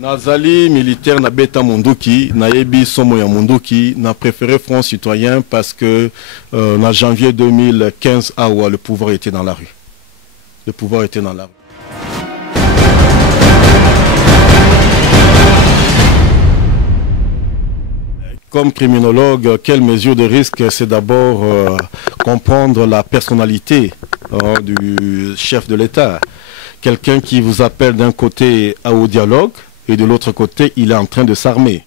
Nazali militaire na beta Munduki, na yebi somo ya Munduki, na préféré Front Citoyen parce que en janvier 2015, le pouvoir était dans la rue. Le pouvoir était dans la rue. Comme criminologue, quelle mesure de risque? C'est d'abord comprendre la personnalité du chef de l'État. Quelqu'un qui vous appelle d'un côté au dialogue et de l'autre côté, il est en train de s'armer.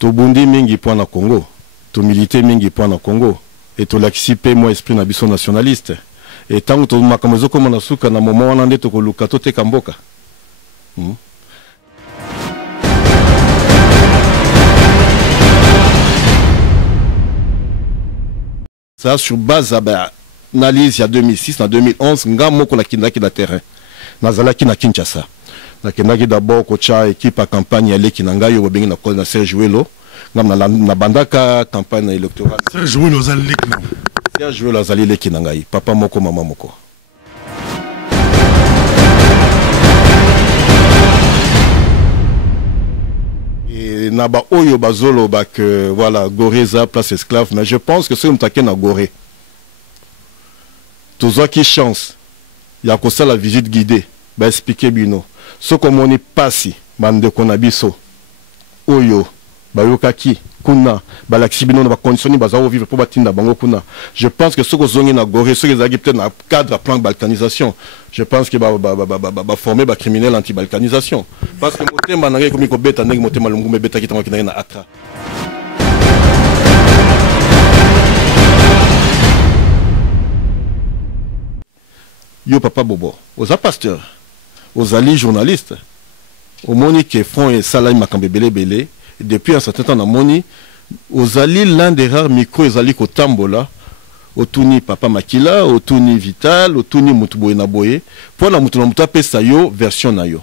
Tobundi mingi po na Congo, to milité mingi po na Congo, et to laksipe moi esprit na biso nationaliste. Et tant que makambo comme na suka na moment wana nde to koluka to te kamboka. Ça sur base d'analyse il y a 2006 en 2011 nga moko na kindaki na terrain. Nazalaki na Kinshasa. Na kindaki d'abord kocha équipe à campagne ya leki na ngai yo bengi na ko na Serge Welo. Ngam na bandaka campagne électorale. Serge Welo zaleki na. Serge Welo azali leki na ngai, papa moko mama moko. Et naba oyo bazolo bak voilà Goreza place esclave, mais je pense que c'est un taquet na Goré. Tozo qui chance. Il y a ça la visite guidée, ba expliquer bino. Ce comme on est passé, bande konabiso. Oyo bayokaki kuna balaxibino na conditionner bazao vivre pour batinda bango kuna. Je pense que ce que zongi na Goré, ce que zaki peut-être na cadre plan de balkanisation. Je pense que va former ba criminel anti-balkanisation. Parce que motema na comme ko beta ndenge motema lungume beta kitama kinanga na Accra. Yo papa Bobo, aux pasteurs, aux alliés journalistes, au moni qui font et salai makambe belé depuis un certain temps na moni, aux alliés l'un des rares micros aux alliés au Tambola. Otuni papa Makila, Otuni Vital, Otuni Mutuboye Naboye, pour la Mutuna Mutape Sayo version Nayo.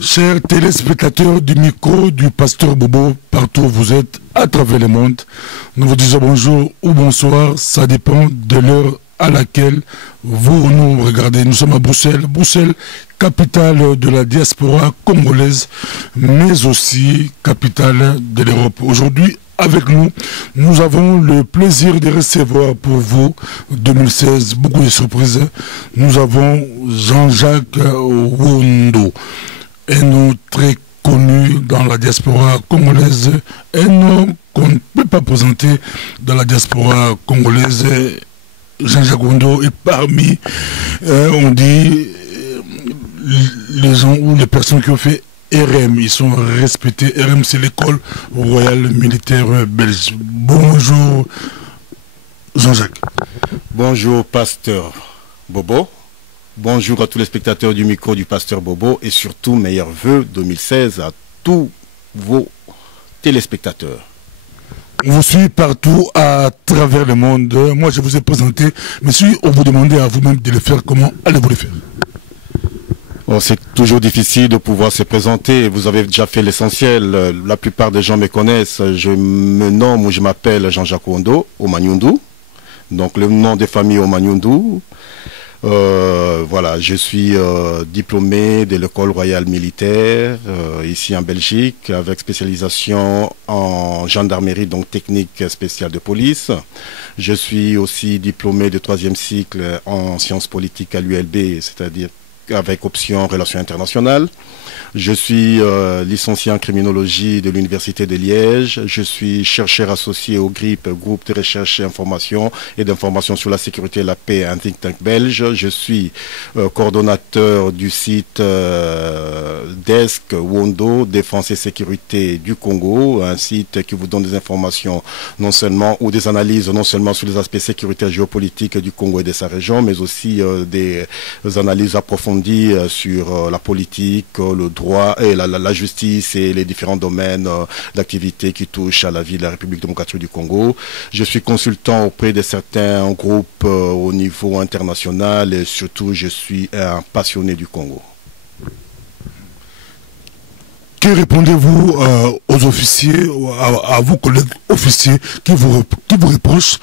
Chers téléspectateurs du micro du pasteur Bobo, partout où vous êtes, à travers le monde, nous vous disons bonjour ou bonsoir, ça dépend de l'heure à laquelle vous nous regardez. Nous sommes à Bruxelles, Bruxelles, capitale de la diaspora congolaise, mais aussi capitale de l'Europe. Aujourd'hui, avec nous, nous avons le plaisir de recevoir pour vous, 2016, beaucoup de surprises. Nous avons Jean-Jacques Wondo, un nom très connu dans la diaspora congolaise, un nom qu'on ne peut pas présenter dans la diaspora congolaise. Jean-Jacques Wondo est parmi, on dit, les gens ou les personnes qui ont fait RM, ils sont respectés. RM, c'est l'école royale militaire belge. Bonjour, Jean-Jacques. Bonjour, pasteur Bobo. Bonjour à tous les spectateurs du micro du pasteur Bobo et surtout meilleurs vœux 2016 à tous vos téléspectateurs. On vous suit partout à travers le monde. Moi, je vous ai présenté. Mais si on vous demandait à vous-même de le faire, comment allez-vous le faire? Bon, c'est toujours difficile de pouvoir se présenter. Vous avez déjà fait l'essentiel. La plupart des gens me connaissent. Je me nomme ou je m'appelle Jean-Jacques Wondo, Omanyundu. Donc le nom de famille Omanyundu. Voilà, je suis diplômé de l'école royale militaire ici en Belgique avec spécialisation en gendarmerie, donc technique spéciale de police. Je suis aussi diplômé de 3e cycle en sciences politiques à l'ULB, c'est-à-dire avec option relations internationales. Je suis licencié en criminologie de l'Université de Liège. Je suis chercheur associé au GRIP, groupe de recherche et information et d'information sur la sécurité et la paix, un think tank belge. Je suis coordonnateur du site Desk Wondo, Défense et Sécurité du Congo, un site qui vous donne des informations non seulement ou des analyses non seulement sur les aspects sécuritaires géopolitiques du Congo et de sa région, mais aussi des analyses approfondies sur la politique, le droit et la justice et les différents domaines d'activité qui touchent à la vie de la République démocratique du Congo. Je suis consultant auprès de certains groupes au niveau international et surtout je suis un passionné du Congo. Que répondez-vous aux officiers, à vos collègues officiers qui vous reprochent?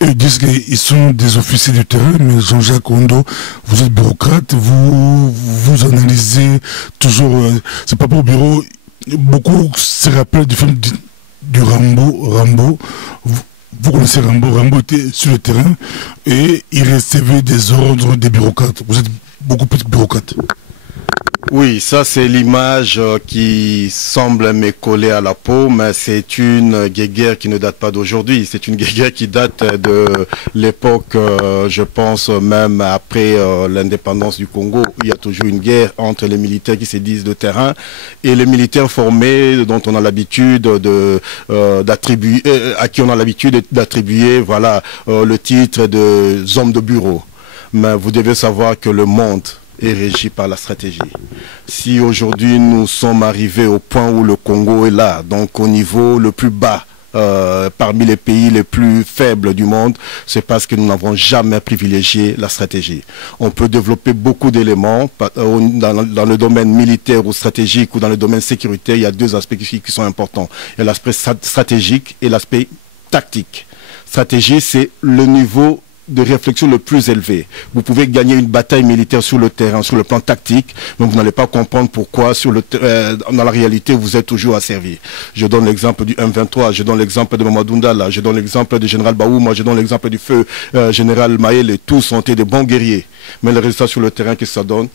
Ils disent qu'ils sont des officiers du terrain, mais Jean-Jacques Ondo, vous êtes bureaucrate, vous analysez toujours, c'est pas pour bureau, beaucoup se rappellent du film du Rambo. Vous connaissez Rambo, Rambo était sur le terrain et il recevait des ordres des bureaucrates. Vous êtes beaucoup plus bureaucrate. Oui, ça c'est l'image qui semble me coller à la peau, mais c'est une guerre qui ne date pas d'aujourd'hui. C'est une guerre qui date de l'époque, je pense même après l'indépendance du Congo. Il y a toujours une guerre entre les militaires qui se disent de terrain et les militaires formés dont on a l'habitude d'attribuer, à qui on a l'habitude d'attribuer, voilà, le titre de hommes de bureau. Mais vous devez savoir que le monde est régi par la stratégie. Si aujourd'hui nous sommes arrivés au point où le Congo est là, donc au niveau le plus bas, parmi les pays les plus faibles du monde, c'est parce que nous n'avons jamais privilégié la stratégie. On peut développer beaucoup d'éléments dans le domaine militaire ou stratégique ou dans le domaine sécuritaire. Il y a deux aspects qui sont importants. Il y a l'aspect stratégique et l'aspect tactique. Stratégie, c'est le niveau de réflexion le plus élevé. Vous pouvez gagner une bataille militaire sur le terrain, sur le plan tactique, mais vous n'allez pas comprendre pourquoi dans la réalité vous êtes toujours asservi. Je donne l'exemple du M23, je donne l'exemple de Mamadou Ndala, je donne l'exemple du général Baouma, je donne l'exemple du feu général Maël, tous ont été des bons guerriers. Mais le résultat sur le terrain, qu'est-ce que ça donne?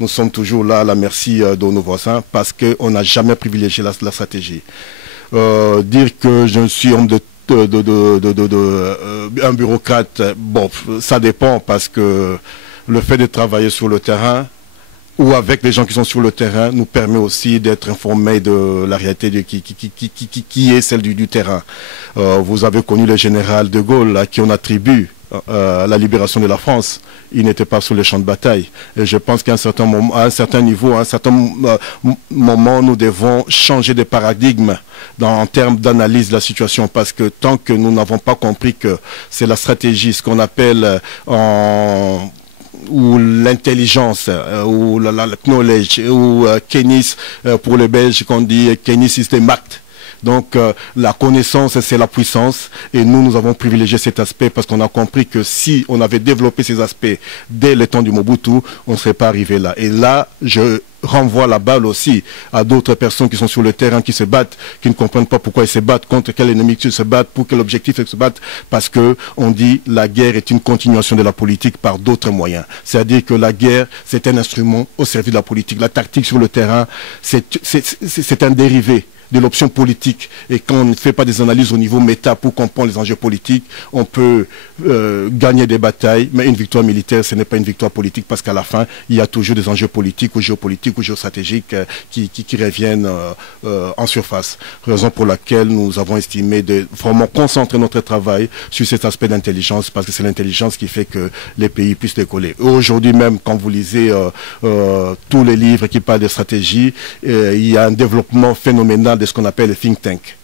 Nous sommes toujours là à la merci de nos voisins parce qu'on n'a jamais privilégié la stratégie. Dire que je suis homme un bureaucrate, bon, ça dépend parce que le fait de travailler sur le terrain ou avec les gens qui sont sur le terrain nous permet aussi d'être informés de la réalité qui est celle du terrain. Vous avez connu le général de Gaulle à qui on attribue la libération de la France. Il n'était pas sur les champs de bataille. Et je pense qu'à un certain moment, à un certain niveau, à un certain moment, nous devons changer de paradigme en termes d'analyse de la situation. Parce que tant que nous n'avons pas compris que c'est la stratégie, ce qu'on appelle ou l'intelligence, ou la knowledge, ou Kenis pour les Belges, qu'on dit Kenis is the macht. Donc la connaissance, c'est la puissance et nous avons privilégié cet aspect parce qu'on a compris que si on avait développé ces aspects dès le temps du Mobutu, on ne serait pas arrivé là. Et là, je renvoie la balle aussi à d'autres personnes qui sont sur le terrain, qui se battent, qui ne comprennent pas pourquoi ils se battent, contre quel ennemi ils se battent, pour quel objectif ils se battent, parce que on dit la guerre est une continuation de la politique par d'autres moyens. C'est-à-dire que la guerre, c'est un instrument au service de la politique. La tactique sur le terrain, c'est un dérivé de l'option politique. Et quand on ne fait pas des analyses au niveau méta pour comprendre les enjeux politiques, on peut gagner des batailles, mais une victoire militaire, ce n'est pas une victoire politique parce qu'à la fin, il y a toujours des enjeux politiques ou géopolitiques ou géostratégiques qui reviennent en surface. Raison pour laquelle nous avons estimé de vraiment concentrer notre travail sur cet aspect d'intelligence parce que c'est l'intelligence qui fait que les pays puissent décoller. Aujourd'hui même, quand vous lisez tous les livres qui parlent de stratégie, il y a un développement phénoménal de ce qu'on appelle le think tank.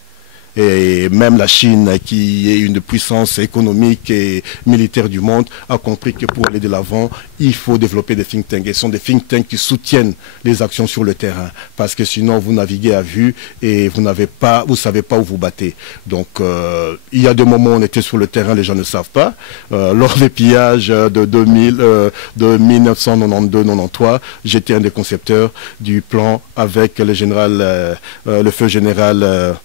Et même la Chine, qui est une puissance économique et militaire du monde, a compris que pour aller de l'avant, il faut développer des think tanks. Et ce sont des think tanks qui soutiennent les actions sur le terrain. Parce que sinon, vous naviguez à vue et vous ne savez pas où vous battez. Donc, il y a des moments où on était sur le terrain, les gens ne savent pas. Lors des pillages de 1992-93, j'étais un des concepteurs du plan avec le général, le feu général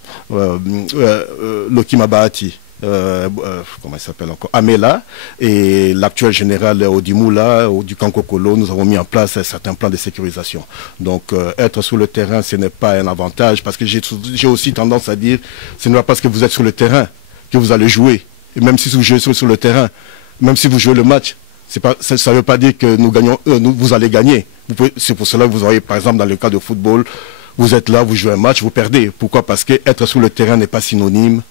Lokima Bahati, comment il s'appelle encore, Amela, et l'actuel général Odimoula du Kankokolo. Nous avons mis en place certains plans de sécurisation. Donc être sur le terrain, ce n'est pas un avantage, parce que j'ai aussi tendance à dire, ce n'est pas parce que vous êtes sur le terrain que vous allez jouer. Et même si vous jouez sur le terrain, même si vous jouez le match, ça ne veut pas dire que nous gagnons, vous allez gagner. C'est pour cela que vous voyez, par exemple, dans le cas de football, vous êtes là, vous jouez un match, vous perdez. Pourquoi? Parce que être sur le terrain n'est pas synonyme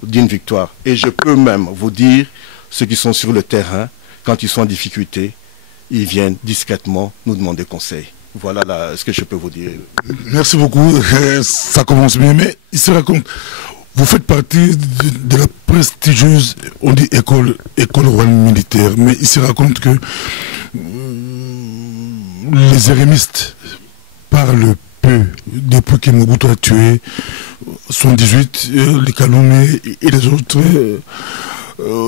d'une victoire. Et je peux même vous dire, ceux qui sont sur le terrain, quand ils sont en difficulté, ils viennent discrètement nous demander conseil. Voilà ce que je peux vous dire. Merci beaucoup. Ça commence bien, mais il se raconte. Vous faites partie de la prestigieuse, on dit école royale militaire, mais il se raconte que les érémistes parlent peu depuis que Mobutu a tué 78, les Kalumé et les autres.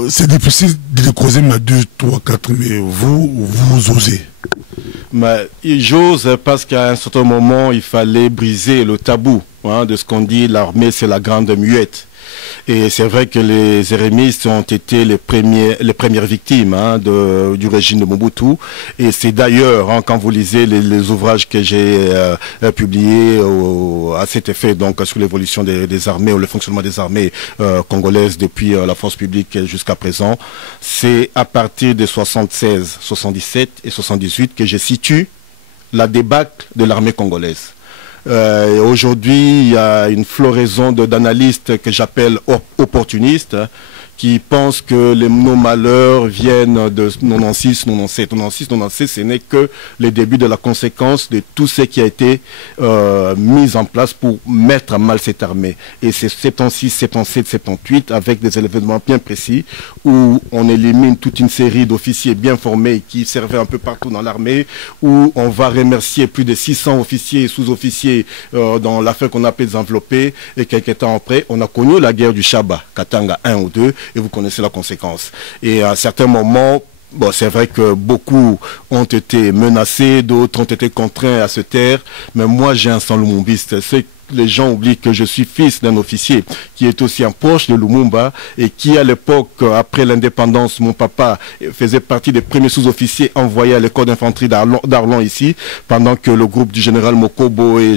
C'est difficile de les croiser, mais à 2, 3, 4, mais vous osez. Mais j'ose parce qu'à un certain moment, il fallait briser le tabou de ce qu'on dit, l'armée c'est la grande muette. Et c'est vrai que les érémistes ont été les premières victimes du régime de Mobutu. Et c'est d'ailleurs, quand vous lisez les ouvrages que j'ai publiés à cet effet, donc sur l'évolution des armées ou le fonctionnement des armées congolaises depuis la force publique jusqu'à présent, c'est à partir de 76, 77 et 78 que je situe la débâcle de l'armée congolaise. Aujourd'hui, il y a une floraison d'analystes que j'appelle opportunistes, qui pensent que nos malheurs viennent de 96, 97. 96, 97, ce n'est que le début de la conséquence de tout ce qui a été mis en place pour mettre à mal cette armée. Et c'est 76, 77, 78, avec des événements bien précis, où on élimine toute une série d'officiers bien formés qui servaient un peu partout dans l'armée, où on va remercier plus de 600 officiers et sous-officiers dans l'affaire qu'on appelle des enveloppés. Et quelques temps après, on a connu la guerre du Chaba, Katanga 1 ou 2, et vous connaissez la conséquence. Et à un certain moment, bon, c'est vrai que beaucoup ont été menacés, d'autres ont été contraints à se taire, mais moi j'ai un sang lumumbiste. Les gens oublient que je suis fils d'un officier qui est aussi un proche de Lumumba et qui à l'époque, après l'indépendance, mon papa faisait partie des premiers sous-officiers envoyés à l'école d'infanterie d'Arlon ici, pendant que le groupe du général Mokobo et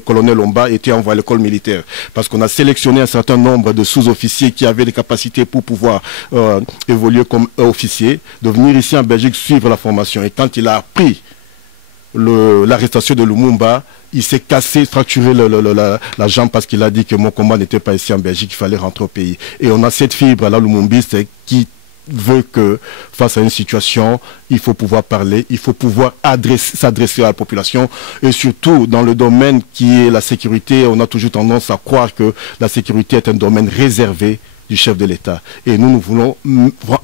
colonel Omba étaient envoyés à l'école militaire. Parce qu'on a sélectionné un certain nombre de sous-officiers qui avaient des capacités pour pouvoir évoluer comme officiers, de venir ici en Belgique suivre la formation. Et quand il a appris l'arrestation de Lumumba, il s'est cassé, fracturé la jambe parce qu'il a dit que mon combat n'était pas ici en Belgique, il fallait rentrer au pays. Et on a cette fibre là, lumumbiste, qui veut que face à une situation, il faut pouvoir parler, il faut pouvoir s'adresser à la population. Et surtout, dans le domaine qui est la sécurité, on a toujours tendance à croire que la sécurité est un domaine réservé du chef de l'État. Et nous voulons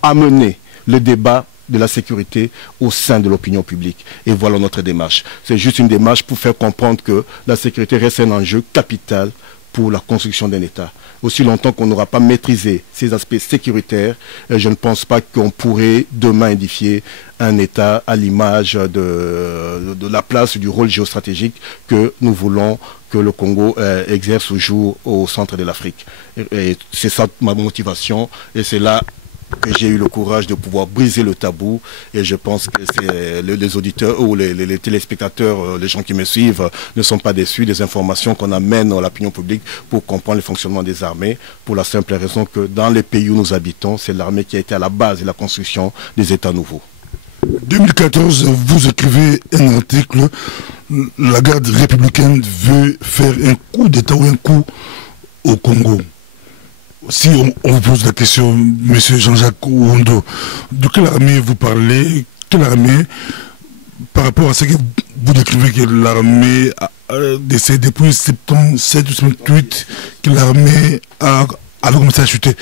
amener le débat de la sécurité au sein de l'opinion publique. Et voilà notre démarche. C'est juste une démarche pour faire comprendre que la sécurité reste un enjeu capital pour la construction d'un État. Aussi longtemps qu'on n'aura pas maîtrisé ces aspects sécuritaires, je ne pense pas qu'on pourrait demain édifier un État à l'image de la place du rôle géostratégique que nous voulons que le Congo exerce ou joue au centre de l'Afrique. Et c'est ça ma motivation, et c'est là que j'ai eu le courage de pouvoir briser le tabou, et je pense que les auditeurs ou les téléspectateurs, les gens qui me suivent ne sont pas déçus des informations qu'on amène à l'opinion publique pour comprendre le fonctionnement des armées, pour la simple raison que dans les pays où nous habitons, c'est l'armée qui a été à la base de la construction des États nouveaux. 2014, vous écrivez un article, la garde républicaine veut faire un coup d'État ou un coup au Congo. Si on vous pose la question, M. Jean-Jacques Ouondo, de quelle armée vous parlez? Quelle armée, par rapport à ce que vous décrivez, que l'armée décède depuis 77 ou 78, que l'armée avait commencé à chuter?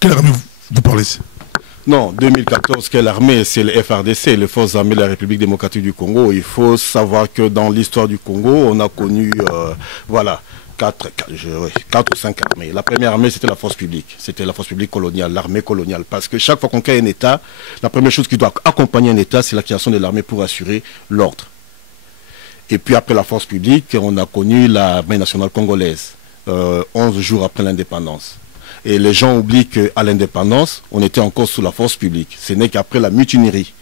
Quelle armée vous parlez? Non, 2014, quelle armée? C'est le FRDC, les Forces armées de la République démocratique du Congo. Il faut savoir que dans l'histoire du Congo, on a connu, voilà, 4 ou 5 armées. La première armée, c'était la force publique. C'était la force publique coloniale, l'armée coloniale. Parce que chaque fois qu'on crée un État, la première chose qui doit accompagner un État, c'est la création de l'armée pour assurer l'ordre. Et puis après la force publique, on a connu l'armée nationale congolaise, 11 jours après l'indépendance. Et les gens oublient qu'à l'indépendance, on était encore sous la force publique. Ce n'est qu'après la mutinerie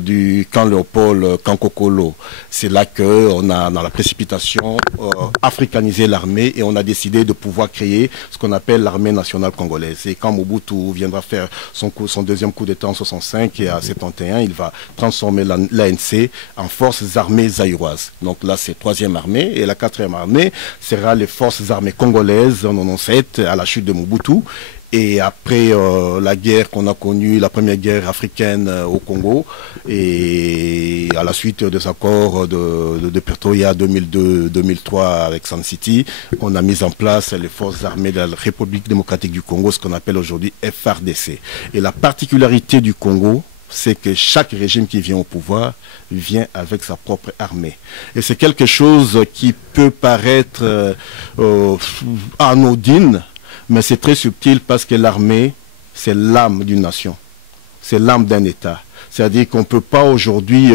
du camp Léopold, camp Kokolo, c'est là qu'on a, dans la précipitation, africanisé l'armée, et on a décidé de pouvoir créer ce qu'on appelle l'armée nationale congolaise. Et quand Mobutu viendra faire son deuxième coup d'État en 65 et à 71, il va transformer l'ANC en forces armées zaïroises. Donc là, c'est 3e armée, et la 4e armée sera les forces armées congolaises en 97 à la chute de Mobutu. Et après la guerre qu'on a connue, la première guerre africaine au Congo, et à la suite des accords de Pretoria 2002-2003 avec Sun City, on a mis en place les forces armées de la République démocratique du Congo, ce qu'on appelle aujourd'hui FARDC. Et la particularité du Congo, c'est que chaque régime qui vient au pouvoir vient avec sa propre armée. Et c'est quelque chose qui peut paraître anodine, mais c'est très subtil parce que l'armée, c'est l'âme d'une nation, c'est l'âme d'un État. C'est-à-dire qu'on ne peut pas aujourd'hui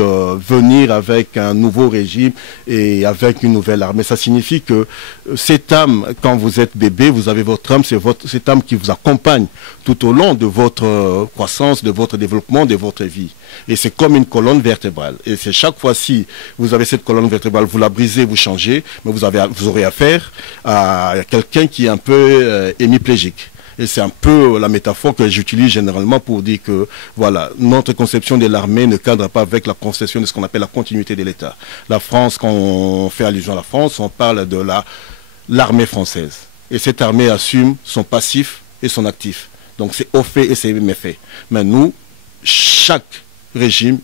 venir avec un nouveau régime et avec une nouvelle armée. Ça signifie que cette âme, quand vous êtes bébé, vous avez votre âme, c'est cette âme qui vous accompagne tout au long de votre croissance, de votre développement, de votre vie. Et c'est comme une colonne vertébrale. Et c'est chaque fois-ci, vous avez cette colonne vertébrale, vous la brisez, vous changez, mais vous aurez affaire à quelqu'un qui est un peu hémiplégique. Et c'est un peu la métaphore que j'utilise généralement pour dire que voilà, notre conception de l'armée ne cadre pas avec la conception de ce qu'on appelle la continuité de l'État. La France, quand on fait allusion à la France, on parle de l'armée française. Et cette armée assume son passif et son actif. Donc c'est au fait et c'est méfait. Mais nous, chaque régime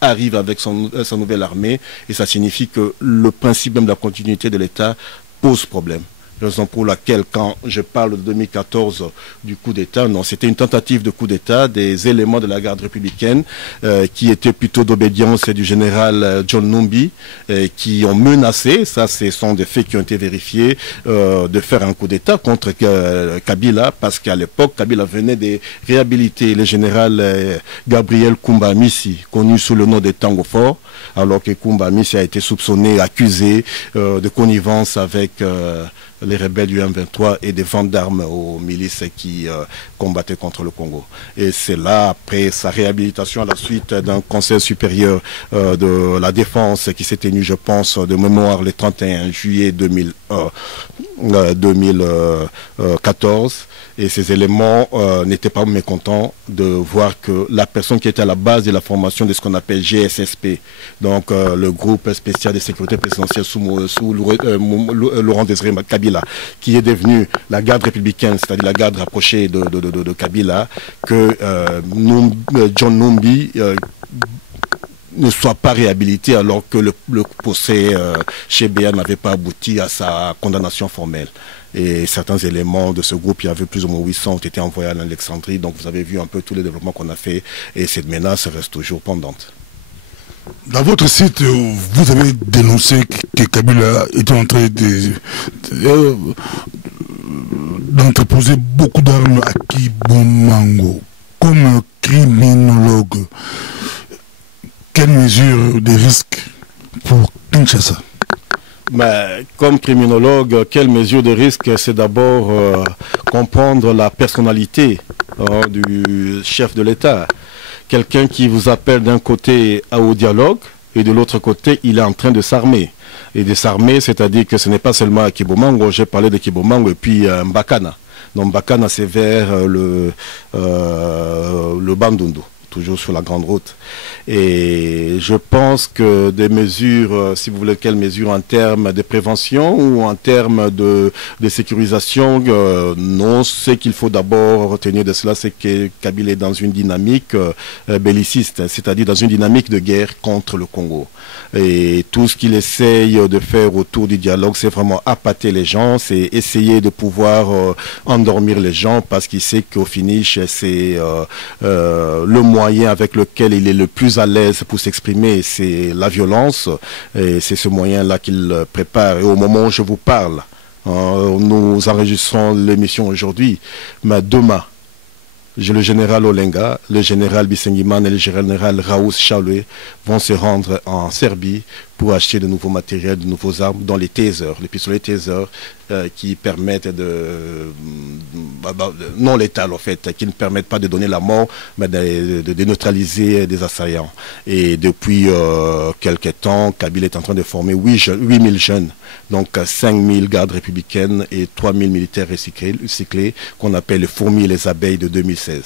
arrive avec sa nouvelle armée et ça signifie que le principe même de la continuité de l'État pose problème. Raison pour laquelle, quand je parle de 2014 du coup d'État, non, c'était une tentative de coup d'État des éléments de la garde républicaine qui étaient plutôt d'obédience du général John Numbi qui ont menacé, ça ce sont des faits qui ont été vérifiés, de faire un coup d'État contre Kabila parce qu'à l'époque, Kabila venait de réhabiliter le général Gabriel Koumba Missi, connu sous le nom de Tango Fort, alors que Koumba Missi a été soupçonné, accusé de connivence avec les rebelles du M23 et des ventes d'armes aux milices qui combattaient contre le Congo. Et c'est là, après sa réhabilitation à la suite d'un conseil supérieur de la défense qui s'est tenu, je pense, de mémoire le 31 juillet 2014, et ces éléments n'étaient pas mécontents de voir que la personne qui était à la base de la formation de ce qu'on appelle GSSP, donc le groupe spécial de sécurité présidentielle sous Laurent Désiré Kabila, qui est devenu la garde républicaine, c'est-à-dire la garde rapprochée de Kabila, que John Numbi ne soit pas réhabilité alors que le procès chez BA n'avait pas abouti à sa condamnation formelle. Et certains éléments de ce groupe, il y avait plus ou moins 800, ont été envoyés à l'Alexandrie. Donc vous avez vu un peu tous les développements qu'on a fait et cette menace reste toujours pendante. Dans votre site, vous avez dénoncé que Kabila était en train d'entreposer beaucoup d'armes à Kibomango. Comme criminologue, quelles mesures de risque pour Kinshasa? Comme criminologue, quelle mesure de risque? C'est d'abord comprendre la personnalité du chef de l'État. Quelqu'un qui vous appelle d'un côté au dialogue et de l'autre côté, il est en train de s'armer. Et de s'armer, c'est-à-dire que ce n'est pas seulement à Kibomango, j'ai parlé de Kibomango et puis Mbakana. Donc Mbakana, c'est vers le Bandundu, toujours sur la grande route. Et je pense que des mesures, si vous voulez, quelles mesures en termes de prévention ou en termes de sécurisation, non, ce qu'il faut d'abord retenir de cela, c'est que Kabila est dans une dynamique belliciste, c'est-à-dire dans une dynamique de guerre contre le Congo. Et tout ce qu'il essaye de faire autour du dialogue, c'est vraiment appâter les gens, c'est essayer de pouvoir endormir les gens, parce qu'il sait qu'au finish, c'est le moyen avec lequel il est le plus à l'aise pour s'exprimer, c'est la violence, et c'est ce moyen-là qu'il prépare. Et au moment où je vous parle, nous enregistrons l'émission aujourd'hui, mais demain, le général Olenga, le général Bisengiman et le général Raoul Chaloué vont se rendre en Serbie pour acheter de nouveaux matériels, de nouveaux armes, dont les tasers, les pistolets tasers qui permettent non létales en fait, qui ne permettent pas de donner la mort, mais de neutraliser des assaillants. Et depuis quelques temps, Kabila est en train de former 8000 jeunes, donc 5000 gardes républicaines et 3000 militaires recyclés, qu'on appelle les fourmis et les abeilles de 2016.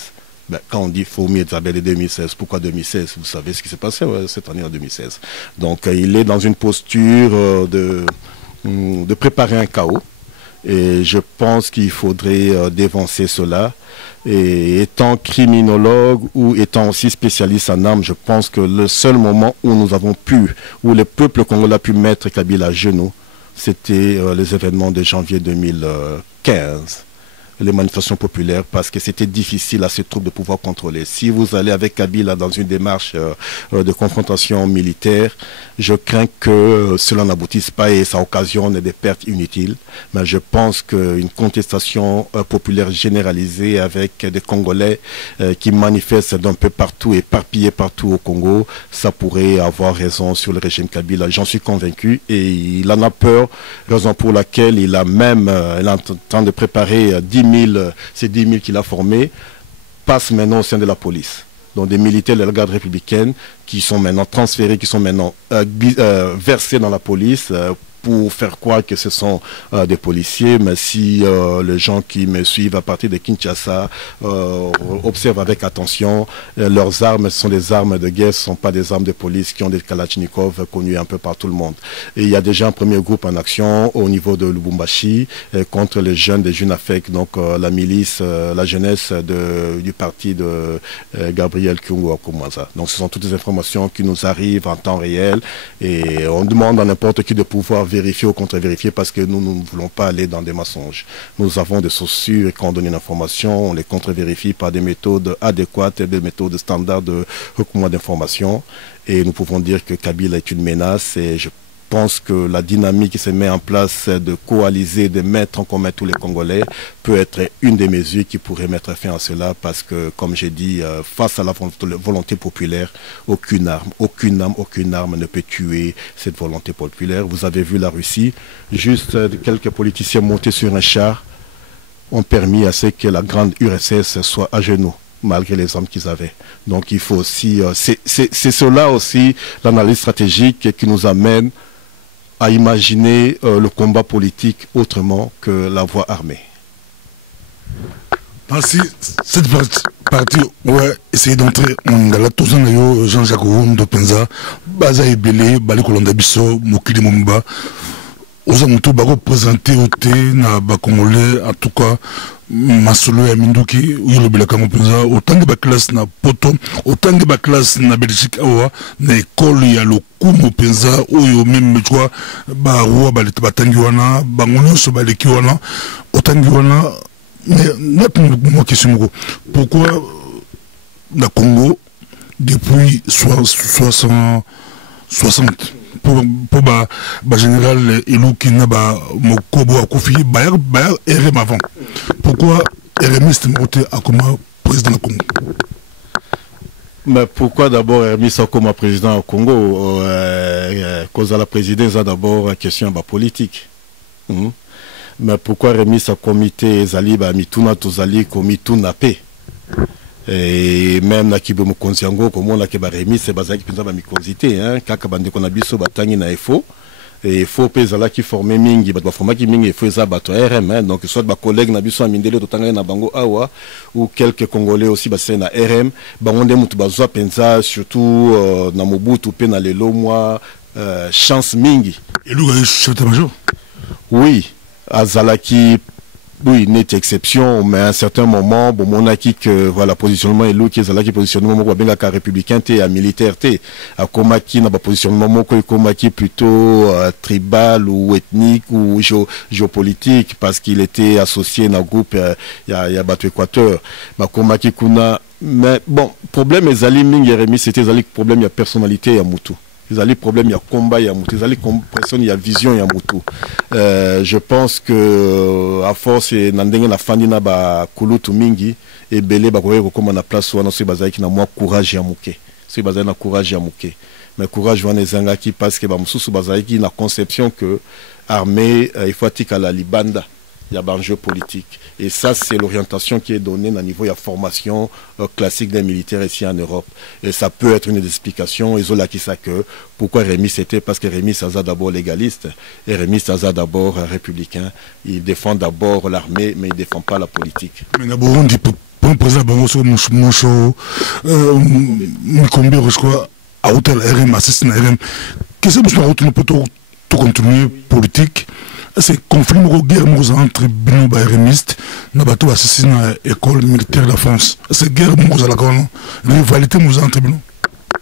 Quand on dit fourmis et abeilles de 2016, pourquoi 2016? Vous savez ce qui s'est passé cette année en 2016. Donc il est dans une posture de préparer un chaos. Et je pense qu'il faudrait dévancer cela. Et étant criminologue ou étant aussi spécialiste en armes, je pense que le seul moment où nous avons pu, où le peuple congolais a pu mettre Kabila à genoux, c'était les événements de janvier 2015. les manifestations populaires parce que c'était difficile à ces troupes de pouvoir contrôler. Si vous allez avec Kabila dans une démarche de confrontation militaire, je crains que cela n'aboutisse pas et ça occasionne des pertes inutiles. Mais je pense qu'une contestation populaire généralisée avec des Congolais qui manifestent d'un peu partout, éparpillés partout au Congo, ça pourrait avoir raison sur le régime Kabila. J'en suis convaincu et il en a peur, raison pour laquelle il a même, il est en train de préparer ces 10 000 qu'il a formés, passent maintenant au sein de la police. Donc des militaires de la garde républicaine qui sont maintenant transférés, qui sont maintenant versés dans la police pour faire croire que ce sont des policiers. Mais si les gens qui me suivent à partir de Kinshasa observent avec attention, leurs armes sont des armes de guerre, ce ne sont pas des armes de police qui ont des Kalachnikov connus un peu par tout le monde. Et il y a déjà un premier groupe en action au niveau de Lubumbashi contre les jeunes des Junafek, donc la milice, la jeunesse du parti de Gabriel Kyungu Akumaza. Donc ce sont toutes des informations qui nous arrivent en temps réel et on demande à n'importe qui de pouvoir vérifier ou contre-vérifier parce que nous ne voulons pas aller dans des mensonges. Nous avons des sources sûres et quand on donne une information, on les contre-vérifie par des méthodes adéquates et des méthodes standards de recouvrement d'informations. Et nous pouvons dire que Kabila est une menace et je pense que la dynamique qui se met en place de coaliser, de mettre en commun tous les Congolais peut être une des mesures qui pourrait mettre fin à cela parce que, comme j'ai dit, face à la volonté populaire, aucune arme ne peut tuer cette volonté populaire. Vous avez vu la Russie, juste quelques politiciens montés sur un char ont permis à ce que la grande URSS soit à genoux malgré les armes qu'ils avaient. Donc il faut aussi, c'est cela aussi l'analyse stratégique qui nous amène à imaginer le combat politique autrement que la voie armée. Merci. Cette partie, ouais, essayer d'entrer en gala, tous en Jean-Jacques Roum Penza, Baza Ebele, Bali Kolonda Bisso, Mokili Momba, aux amoutous, Bako présenté au thé, na Bakongolais, en tout cas, Masolo ya Minduki, Uyolo Belakamo Penza, autant de classe na Poto, autant de classe na Belgique, awa, na école ya lo Kumo Penza, Oyo même, tu vois, Baroua, Balete Batangiwana, Bangono, Sobalekiwana, Otangiwana, mais moi question, pourquoi le Congo, depuis 60, pour général Elou qui n'a pas Mokobo à Kofi, Bayar RM avant. Pourquoi RMI s'est monté à comme président du Congo? Mais pourquoi d'abord RMI s'est comme président au Congo? Cause à la présidence, d'abord question politique. Mais pourquoi RMI s'est comité Zali Mituna Tozali Komituna P? Et même na kibo mukonziango comme on a que RMI c'est basé qui pensa mikonzité hein kaka bande qu'on a biso batangi na FO et FO pezala qui formé mingi ba forma ki mingi FO za bato RM hein? Donc soit ba collègue na biso amindele totanga na bango awa ou quelques congolais aussi basé na RM bangonde mutu bazwa penza surtout na Mobutu pe na lelo moi chance mingi et lui chef d'état-major. Oui azalaki. Oui, nette exception, mais à un certain moment, bon, mon acquis que, voilà, positionnement est l'eau qui est là, qui positionnement, moi, bien, qu'à républicain, à militaire, à Komaki, n'a pas positionnement, moi, Komaki plutôt, tribal ou ethnique ou géopolitique, parce qu'il était associé dans le groupe, il y a Bato Équateur, mais Komaki, Kuna, mais bon, problème, les alliés, Ming et Rémi, c'était les problème, il y a personnalité, il y a Moutou. Ils ont les problèmes, il y a combat, il y a moutou. Ils ont les personnes, il y a vision, il y a moutou. Je pense que à force, nandenge na fandi na ba kulutu mingi et belé ba koye comme na place ou na se bazaki ki na moi courage ya muke. Se bazaki na courage ya muke. Mais courage wana ezangaki parce que ba mususu bazaki na conception que armée il faut atika la libanda. Il y a un jeu politique. Et ça, c'est l'orientation qui est donnée à niveau de la formation classique des militaires ici en Europe. Et ça peut être une des explications. Ils ont là qui sait que pourquoi Rémi c'était parce que Rémi Saza d'abord légaliste et Rémi Saza d'abord républicain. Il défend d'abord l'armée, mais il ne défend pas la politique. Mais d'abord, on dit pour un président Bangoso, Moucho, Mikombe, je crois, à hôtel RM, assassin RM. Qu'est-ce que vous peut tout continuer politique? C'est conflit guerre entre Bino Bayrémiste na bateau assassinat école militaire de la France. C'est guerre à la rivalité entre Bino.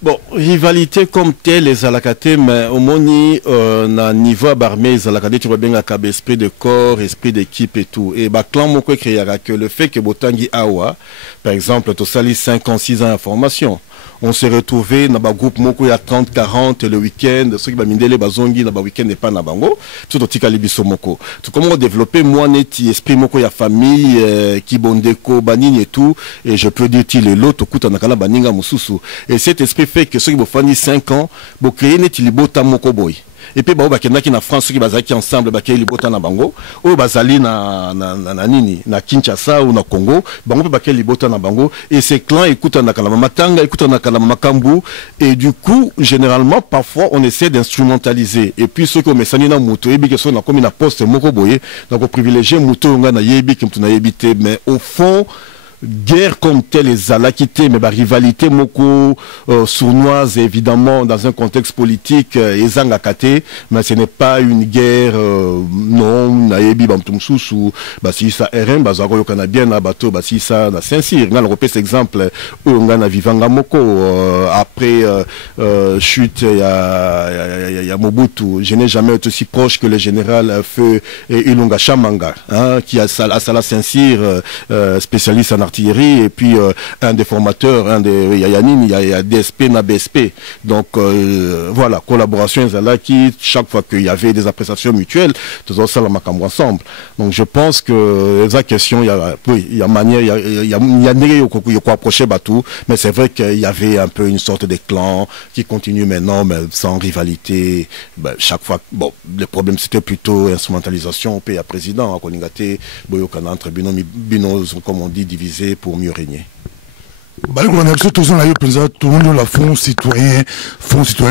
Bon, rivalité comme telle, les alakaté, mais au moni, na niveau barmé, les alakaté, tu vois bien la esprit de corps, esprit d'équipe et tout. Et bah, clan mon quoi créera que le fait que Botangi Awa, par exemple, tu sali 5 ans, 6 ans en formation. On s'est retrouvé dans un groupe moko il y a 30, 40 le week-end, ceux qui mindele bazongi dans le week-end n'est pas na bango, tout au tika libiso moko. Tout comment développer moi neti esprit moko ya famille qui bondeko banini et tout, et je peux dire qu'il est l'autre kuta nakala baninga mususu. Et cet esprit fait que ceux qui font 5 ans, bo créer neti libota moko boy. Et puis bah bakendaki na France qui bazaki ensemble bakeli libota na bango o bazali na nini na Kinshasa ou na Congo bango pe bakeli libota na bango et ces clans écoutent na kala matanga écoutent na kala makambu et du coup généralement parfois on essaie d'instrumentaliser et puis ceux qui mesani na muto ebi que so na comme na poste moko boye donc privilégier muto nga na yebi ki muto na yebité mais au fond guerre comme telle les alakité mais rivalité moko sournoise évidemment dans un contexte politique ezangakate mais ce n'est pas une guerre non nayebi bamtumsus ou si ça RM bazako yokana bien na bateau si ça na Saint-Cyr nga repère cet exemple nga na vivanga moko après chute il y a Mobutu je n'ai jamais été aussi proche que le général Feu Ilunga Chamanga hein, qui a Sala Saint-Cyr spécialiste en artillerie et puis un des formateurs, il y a DSP, na BSP. Donc voilà, collaboration là qui chaque fois qu'il y avait des appréciations mutuelles, tous ça la macambo ensemble. Donc je pense que la question il y a manière il y a quoi approcher Batou, mais c'est vrai qu'il y avait un peu une sorte de clan qui continue maintenant mais sans rivalité. Chaque fois bon, le problème c'était plutôt instrumentalisation au pays à président à Koningate, boyokana entre binos comme on dit divisé pour mieux régner. Tout le monde la Fonds citoyen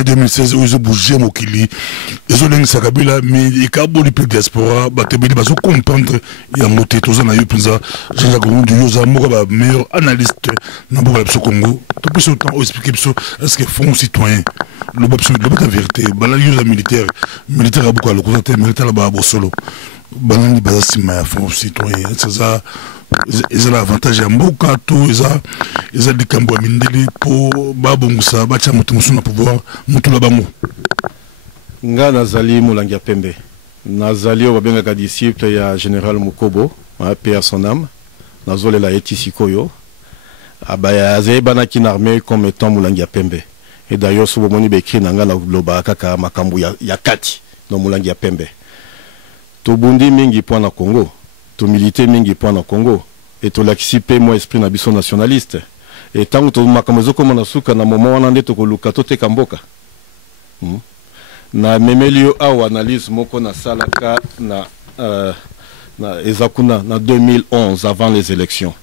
2016 où ils ont bougé Mokili ils ont laissé Kabila mais il y a beaucoup de diaspora ils ont comprendre il y a monté tous en ailleurs pensa Jean-Jacques Goundou yoza moka meilleur analyste dans le Congo depuis ce temps expliquer est-ce que Fonds citoyen le la vérité bala yoza militaire a beaucoup à le côté militaire là-bas solo balani bazasima Fonds citoyen c'est ça ils ont l'avantage à Mboka tout ils ont des cambo mindeli pour babongusa bacha mutumusu na pouvoir mutu la bango nga nazali Mulangia Pembe nazali obenga disciple ya général Mukobo paix à son âme nazole la etisikoyo abaya zebana kin armée comme étant Mulangia Pembe et d'ailleurs sobo moni be écrit nanga na loba kaka makambu ya kati no Mulangia Pembe to bundi mingi point na Congo to milité mingi point na Congo et to l'acciper moi esprit na biso nationaliste et tant to makamezo comme na suka na moment wana ndeto ko lukato te kamboka na memelio awa analyse moko na salaka na ezakuna na 2011 avant les élections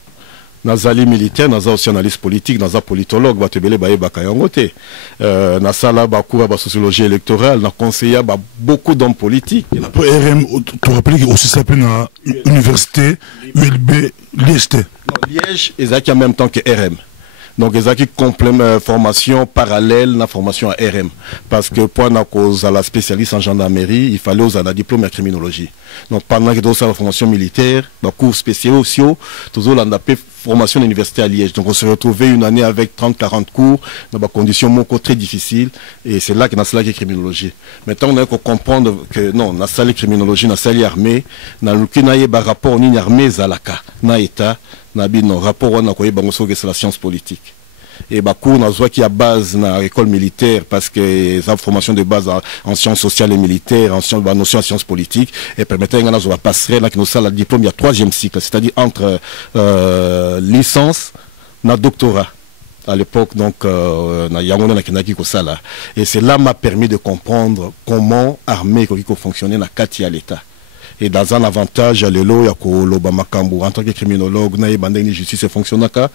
nazali militaire naza aussi analyste politique naza politologue batebele baye bakayangote na sala bakura ba sociologie électorale na conseiller beaucoup d'hommes politiques pour RM tu rappelles que aussi s'appelle na université ULB Liège Liège ezaki en même temps que RM. Donc, ils ont une formation parallèle à la formation à RM. Parce que pour la spécialiste en gendarmerie, il fallait aux un diplôme en criminologie. Donc, pendant que dans la formation militaire, dans le cours spéciaux aussi, toujours on a fait formation à l'université à Liège. Donc, on s'est retrouvé une année avec 30-40 cours dans des conditions très difficiles. Et c'est là que dans la criminologie. Maintenant, on a qu'on comprendre que non, dans la criminologie, dans la armée, dans le rapport ni armée zalaka, na état. Non rapport on a quoi c'est la science politique et cours na qui a base na école militaire parce que ça formation de base en sciences sociales et militaires en sciences notion en sciences politiques et permettait ngana zo passerelle qui nous ça le diplôme il y a 3e cycle c'est-à-dire entre licence na doctorat à l'époque donc na yango na kinaki ko sala et c'est là m'a permis de comprendre comment armée ko fonctionner na kati à l'état. Et dans un avantage, le lo ya ko loba makambu en tant que criminologue, na bandenge justice fonctionnaka,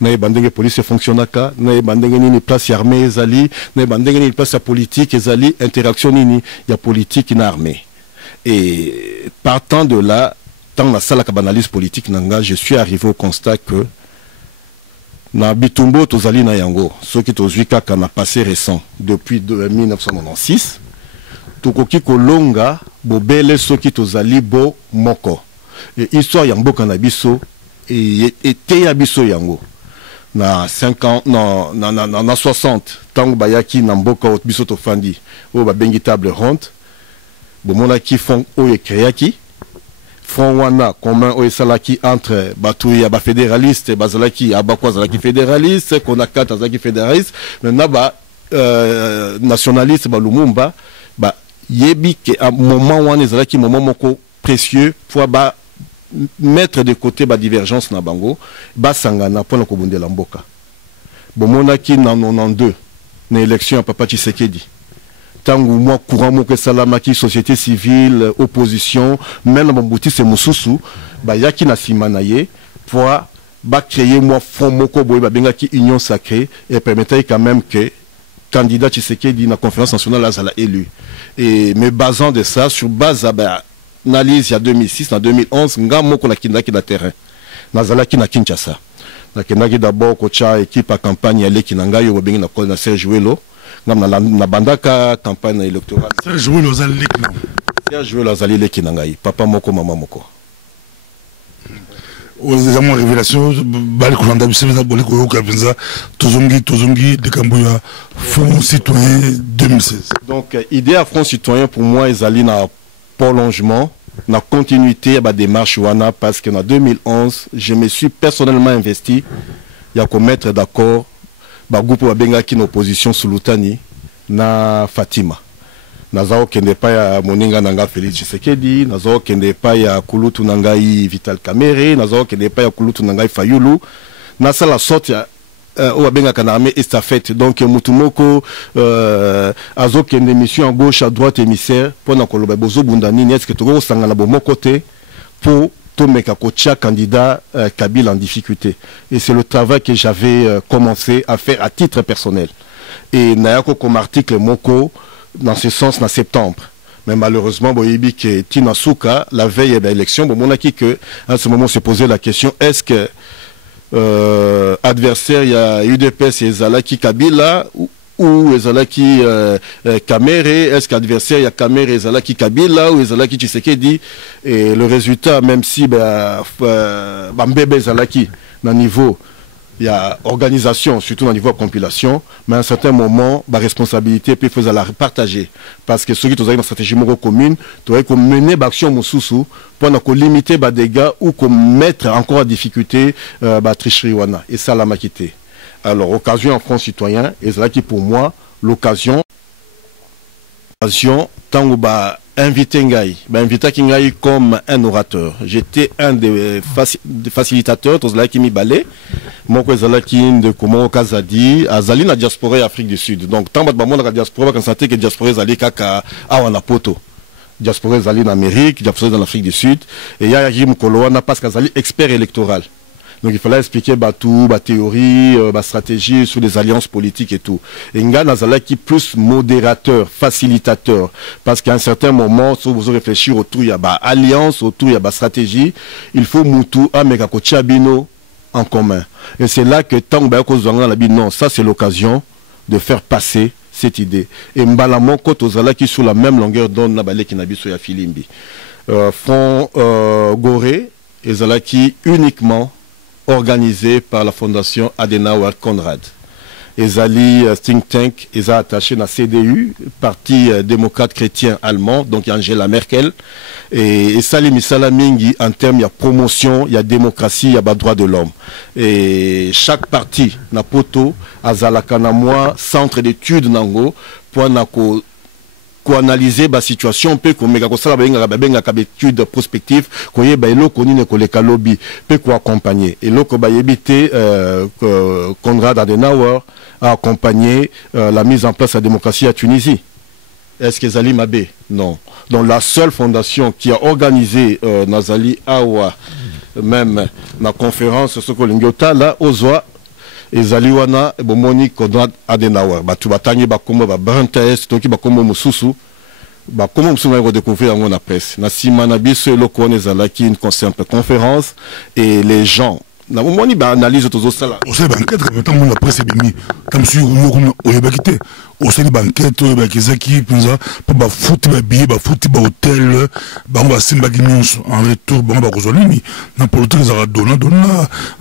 na bandenge police fonctionnaka, na bandenge ni place armée ezali, na bandenge ni place politique ezali, interaction ni ya politique na armée. Et partant de là, dans la salle d'analyse politique nanga, je suis arrivé au constat que na bitumbo tozali na yango, ce qui tozui kaka na passé récent depuis 1996. Tukoki kolonga bobele soki tozali bo moko et histoire ya mboka na biso et te ya biso yango na 50 na 60 tango bayaki na mboka au biso to fandi o ba bengi table ronde bomona ki fond o ekreaki fond wana commun o esalaki entre batu ya ba fédéraliste bazalaki abakwa zalaki fédéraliste konakata zalaki fédéraliste maintenant ba nationaliste ba Lumumba ba yebi ke à moment wana ezalaki moment moko précieux pour ba mettre de côté ba divergence na bango ba sangana pona ko bundela mboka bomona ki na 92 na élection ya Papa Tshisekedi tangu moi courant moko salamaki société civile opposition même na mbuti se mususu ba yaki na simana ye pour ba créer moi fond moko boye ba benga ki union sacrée et permettait quand même que candidat Tshisekedi na conférence nationale azala élu et me basant de ça sur base à analyse il y a 2006 en 2011 nga moko na kindaki na terrain nazalaki na Kinshasa na kindaki d'abord kocha équipe à campagne ya leki na ngai yo bengi na ko na Serge Welo ngam na bandaka campagne électorale Serge Welo azali leki na Serge Welo azali leki na ngai papa moko mama moko aux examens révélation bali kolanda bisema boli ko yoka tozongi de Kambuya Front Citoyen 2016 donc idée à Front Citoyen pour moi ezali na prolongement, la continuité de la démarche wana parce que en 2011, je me suis personnellement investi il y a qu'à mettre d'accord ba groupe wa benga ki na opposition sulutani na Fatima. Nazao kende pa ya moninga nanga Félix Tshisekedi, nazao kende pa ya kulutu nangai Vital Kamerhe, nazao kende pa ya kulutu nangai Fayulu. Na ça la sorte ya ou bien qu'un armée estafette donc mutumoko azo kende mission à gauche à droite émissaire pour na koloba bozo bundani est-ce que to sangana bo mon côté pour tomeka kocha candidat Kabila en difficulté et c'est le travail que j'avais commencé à faire à titre personnel et nayako comme article moko dans ce sens en septembre. Mais malheureusement, boyebi que Tina Souka la veille de l'élection bon on a qui que à ce moment se posait la question est-ce que adversaire, il y a UDPS et Zalaki Kabila ou Zalaki Kamerhe. Est-ce qu'adversaire, il y a Kamerhe et Zalaki Kabila ou Zalaki Tshisekedi? Et le résultat, même si Mbebe Zalaki, dans niveau, il y a organisation, surtout au niveau de compilation, mais à un certain moment, la responsabilité peut faut la partager. Parce que ceux qui ont une stratégie commune, tu aurais mener l'action Moussoussou pour limiter les dégâts ou mettre encore en difficulté la tricherie. Et ça, la maquité. Alors, occasion en Front Citoyen, et c'est là qui pour moi, l'occasion, tant que invité Ngai, Ngai comme un orateur. J'étais un des facilitateurs, tous là qui m'y balait. Moi, je suis de comment Kazadi, Azali na diaspora Afrique du Sud. Donc, tant que la diaspora, quand ça que diaspora Azali kaka Awanapoto. Diaspora Azali en Amérique, diaspora dans l'Afrique du Sud. Et il y a Yim Koloana parce qu'Azali expert électoral. Donc il fallait expliquer tout, théorie, stratégie sur les alliances politiques et tout. Et Nga Nazala qui plus modérateur, facilitateur. Parce qu'à un certain moment, si vous réfléchir autour, il y a alliance, autour, il y a stratégie. Il faut Moutou, Amekako Tchabino en commun. Et c'est là que tant que non, ça c'est l'occasion de faire passer cette idée. Et Mbalamon Kotozala qui sur la même longueur d'onde Nabale qui n'habite sur Filimbi. Front Gorée, et Zala qui uniquement organisé par la fondation Adenauer Konrad. Ezali think tank est attaché à la CDU, parti démocrate chrétien allemand, donc Angela Merkel. Et Salim Isalamingi en termes de promotion, il y a démocratie, il y a droit de l'homme. Et chaque parti n'a poto, azalakana moi, centre d'études nango, pour analyser la situation peut comme étude prospective koye ba eloko nini koleka lobby peut ko accompagner et loko ba yebité Konrad Adenauer a accompagné la mise en place de la démocratie à Tunisie. Est-ce que Zali Mabé? Non. Donc la seule fondation qui a organisé Nazali Awa même la conférence ce que l'Ingiota là Ozoa et Zaliwana bomoni Konrad Adenauer batu batangi bakombo ba Brantes toki bakombo mususu bakombo mususu va redécouvrir en presse na simana biso eloko ezalaki une simple conférence et les gens na moni ba analyse tozo sala o sala banquette comme tant la presse bimi tam sur yo comme o yeba kité o sala banquette o yeba kezaki penza pa ba foot ba billet ba foot ba hôtel ba ba simba ginyonso en retour ba kozolini na politique za dona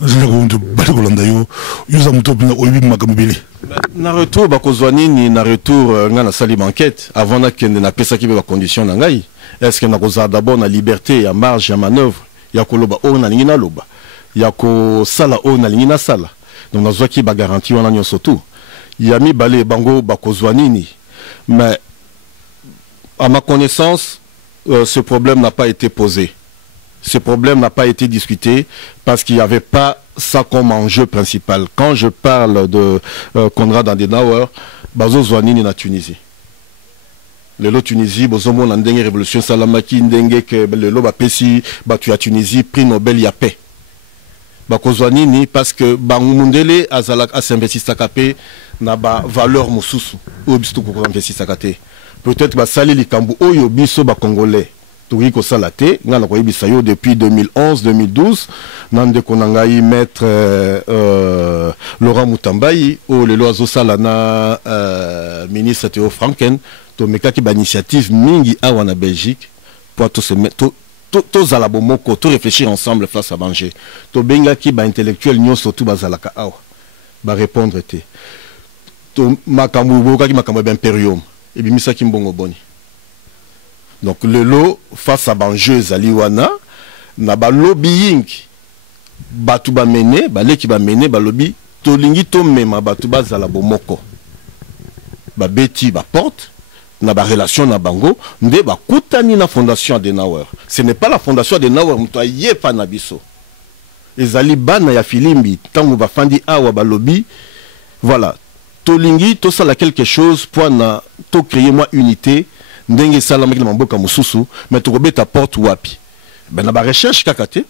je ko nto ba ko landa yo za muto penza o yebi makamobili na retour ba kozwanini na retour nga na sali banquette avant na kende na pesa ki ba condition na ngai est-ce que na koza d'abord na liberté ya marge ya manœuvre ya koloba o na lingina loba yako sala o na lingina sala donc na zwaki ba garantie wana nyonso tout yami balé bango bakozwanini mais à ma connaissance ce problème n'a pas été posé, ce problème n'a pas été discuté parce qu'il n'y avait pas ça comme enjeu principal. Quand je parle de Konrad Adenauer bazo zwanini na Tunisie le lot Tunisie bozomo na ndenge révolution salamaki ndenge que le lot ba pesi ba tu à Tunisie prix Nobel ya paix bakozwanini parce que bangumundele azalak asinvesti sakapé na ba valeur mususu obistu ko investi sakate peut-être ba sali likambu oyo biso ba congolais toki ko salate ngana ko yebisa yo depuis 2011 2012 nande konangai maître Laurent Mutambai o lelo azosala na ministre Théo Franken to mekaki ba initiative mingi awa na Belgique pour tout se mettre tous à la bomoko, tout réfléchir ensemble face à manger. To benga ki ba intellectuel nyo surtout bazalaka awa. Ba répondre te. To makambu boka ki makambu ba imperium. Et bi misa ki mbongo boni. Donc le lot face à banjeu zaliwana na ba lobbying batu ba mené, ba leki ba mené ba lobby to lingi to mema batu bazala bomoko. Ba beti ba porte na ba relation na bango nde ba kutani na fondation Adenauer. Ce n'est pas la fondation Adenauer mto yepa na biso. Ezali bana ya filimbi tango ba fandi awa ba lobby. Voilà. To lingi to sala quelque chose pour na to créer moi unité ndenge sala maki na mboka mususu mais to kobeta porte wapi. Ben na ba recherche kakate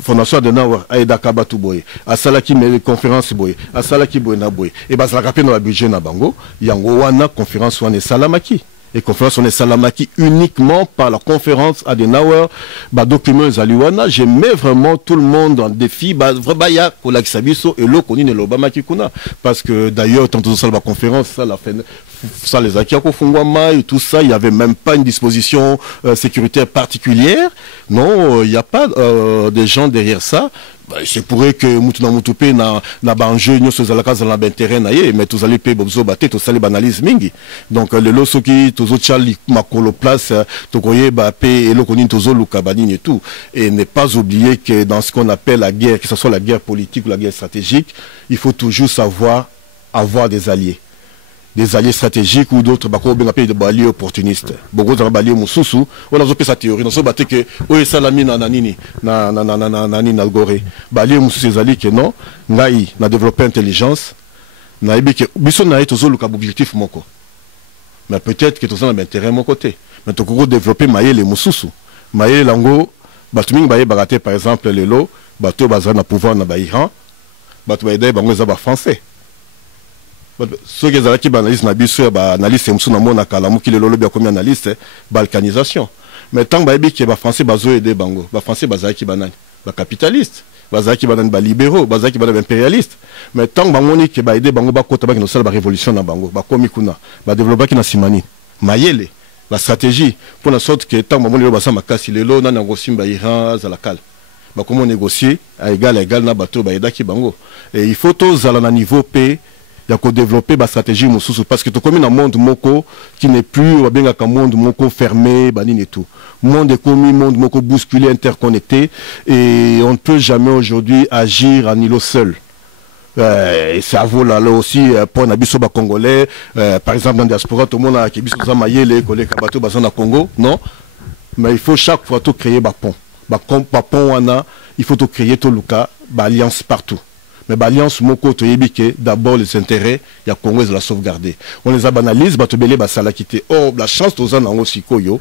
fondation Adenauer aidaka batu boye asalaki me conférence boye asalaki boye na boye et bazalaka pe na budget na bango yango wana conférence wana salamaki. Et conférence on est salamaki uniquement par la conférence Adenauer ba document zaliwana je mets vraiment tout le monde en défi ba vraiment kolakisa biso et lo koni ne lobama kikuna parce que d'ailleurs tant que ça la conférence ça la fin ça les acquis ko fungwama et tout ça il y avait même pas une disposition sécuritaire particulière non il y a pas des gens derrière ça. C'est pourrait que Moutuna Moutoupe na banjeu nyo sozalaka zala d'intérêt na ye mais tous allez payer bozo baté tous allez banalise mingi donc le loso qui tozo chali makolo place tokoye ba pe et lokoni tozo lukabani et tout et ne pas oublier que dans ce qu'on appelle la guerre que ce soit la guerre politique ou la guerre stratégique il faut toujours savoir avoir des alliés stratégiques ou d'autres bako benga pe de alliés opportunistes beaucoup de alliés mususu on a sa théorie dans ce baté que o salami na nini na na goré alliés mususu ces alliés que non ngai na développer intelligence na ibi que biso na etozo luka objectif moko mais peut-être que tozo na intérêt mon côté mais to ko développer mayele mususu mayele lango batu mingi baye baraté par exemple lelo bato bazana pouvoir na ba Iran bato baye bango za ba français. Ceux qui ont analysé na biso ba analyse msu na mona kala muki le lolo bia comme analyse balkanisation mais tant ba bi ki ba français bazo aider bango ba français bazaki banani ba capitaliste bazaki banani ba libéraux bazaki banani impérialiste mais tant ba moni ki ba aider bango ba kota ba ki no sala ba révolution na bango ba komi kuna ba développer ki na simani mayele la stratégie pour la sorte que tant ba moni ba sa makasi lelo na négocier ba Iran za la kal ba comment négocier à égal na bateau ba aidaki bango et il faut tous à la niveau P il y a qu'à développer la stratégie parce que tu comme un monde moko qui n'est plus bien qu'un monde moko fermé banine et tout monde est commis monde moko bousculé interconnecté et on ne peut jamais aujourd'hui agir en îlot seul et ça vaut là aussi pour un abisso congolais par exemple dans la diaspora tout le monde a qui biso zamaye les collègues bateau bazana Congo non mais il faut chaque fois tout créer pont wana il faut tout créer tout luka alliance partout. Mais l'alliance moko toyebike d'abord les intérêts ya Congo de la sauvegarder. On les banalise batobele basala kité. Oh la chance tozan nango sikoyo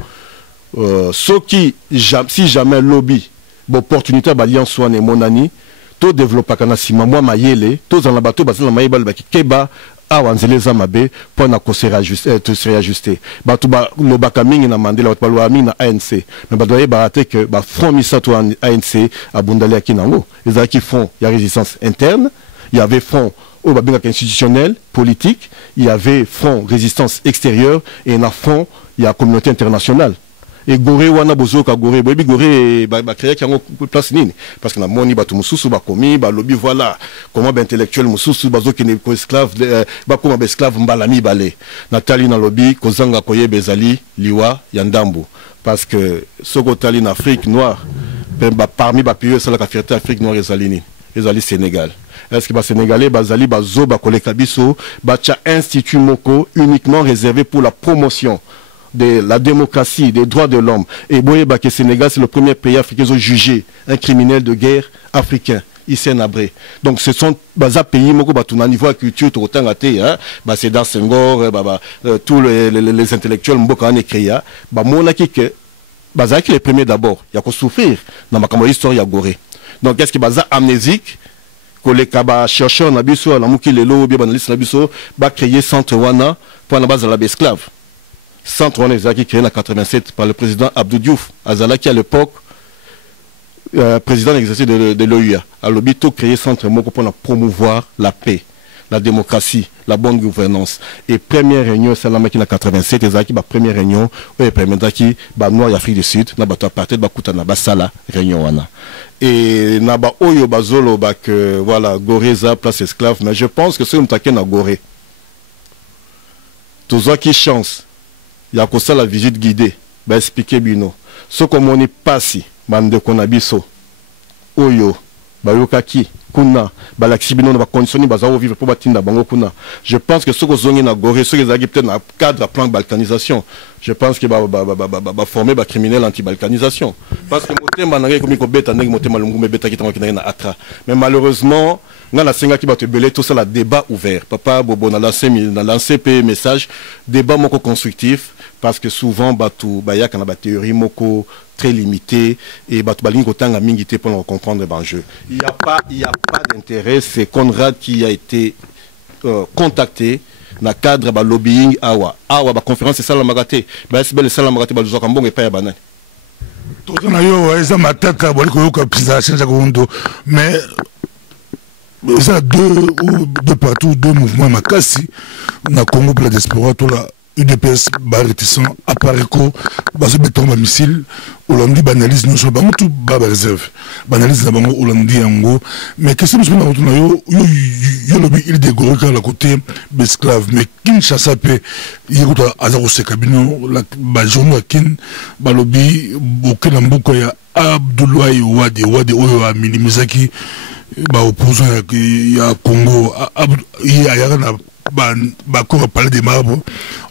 si jamais lobby opportunité d'alliance wana monani to développer kana sima moi mayele to za na bato basala mayeba ba keba awanzele zamabe pour na se réajuster batu ba lo bakamingi na Mandela batu ba lo na ANC mais ba doye baraté que ba front misato ANC abundali akinango les qui font il y a résistance interne, il y avait front au babinga institutionnel politique, il y avait front résistance extérieure et na front il y a communauté internationale. Et Gorée wana bozoka Gorée bobi Gorée ba créer qui a place nini parce que na moni batu mususu ba komi ba lobby voilà comment ba intellectuel mususu bazoki ne ko esclave ba koma ba esclave mbalami balé natali na lobby kozanga koye bezali liwa ya ndambu parce que soko tali na Afrique noire parmi ba pays ça la fierté Afrique noire ezali Sénégal. Est-ce que les Sénégalais, bazali, bazo, bakoleka biso, bacha institut moko uniquement réservé pour la promotion de la démocratie, des droits de l'homme. Et boye que Sénégal, c'est le premier pays africain qui a jugé un criminel de guerre africain. Ici en Abré. Donc ce sont des pays moko batuna niveau culture tout autant até hein c'est dans Senghor tous les intellectuels mboka en écrit ba monaki que bazaki les premiers d'abord, il y a qu'on souffrir dans ma histoire ya Gorée. Donc qu'est-ce qui baza amnésique que les kaba chercheurs na biso la muki lelo bien analyste na biso ba créer centre wana pour la base de l'esclave. Centre wana ezaki créé en 87 par le président Abdou Diouf Azalaki à l'époque président exercice de l'OUA. À l'obito créé centre moko pour promouvoir la paix, la démocratie, la bonne gouvernance. Et première réunion c'est la maki na 87 ezaki ba première réunion et permettra qui ba noir Afrique du Sud na bato à partir ba kuta na ba sala réunion wana. Et naba oyo bazolo ba que voilà Goréza place esclave mais je pense que c'est un taquet na Gorée tous qui chance il y a que ça la visite guidée ba expliquer bino ce comme on est passé bande konabiso oyo bayokaki kuna balakisi bino na ba conditionni bazao vivre pour batinda bango kuna. Je pense que ce que zongi na Gorée ce que zaki peut-être na cadre à plan de balkanisation, je pense que ba former ba criminel anti-balkanisation parce que motema na comme ko beta ndenge motema lungu beta ki tango na atra mais malheureusement na la senga ki ba te belé tout ça la débat ouvert papa bobo na lancé message débat moko constructif parce que souvent batu bayaka na ba théorie moko très limité et batu balingi kotanga mingité pour comprendre l'enjeu. Il y a pas d'intérêt, c'est Conrad qui a été contacté dans le cadre de lobbying awa ba conférence c'est ça la magaté ba sibele ça la magaté ba luzoka mbongo epa ya banani tout na yo eza mataka boliko yo ka pisa change kondo mais ça deux partout deux mouvements makasi na Congo pour la diaspora to la UDPS réticent appareco baso beton ba missile Hollandi banalise non so ba mutu ba réserve banalise na bango Hollandi yango mais qu'est-ce que nous na retourna yo lobby il de Gorée la côté esclave mais Kinshasa pe yekuta azako sekabino la ba journaux kin ba lobby bokena mbuko ya Abdoulaye Wade oyo a minimizaki ba opposant ya Congo ya na ba ko parler des marbres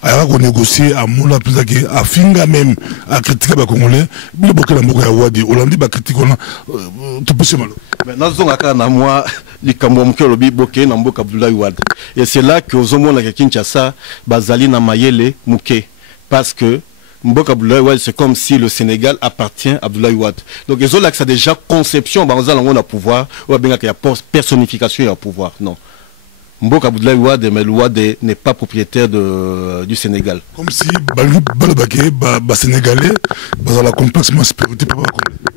a négocier à moula plus à finga même à critiquer ba congolais bi bokela mboko ya Wade Hollandi ba critique on tout peut se mal mais nazonga kana moi likambo mkelo bi boke na mboka Abdoulaye Wade et c'est là que ozomona ke Kinshasa bazali na mayele muke parce que Mboka Abdoulaye Wade c'est comme si le Sénégal appartient à Abdoulaye Wade. Donc ils ont là que ça déjà conception bah on a pouvoir ou bien qu'il y a personnification et pouvoir non. Mboka Abdoulaye Wade mais le Wade n'est pas propriétaire du Sénégal. Comme si balobake ba sénégalais dans la complexe supériorité pas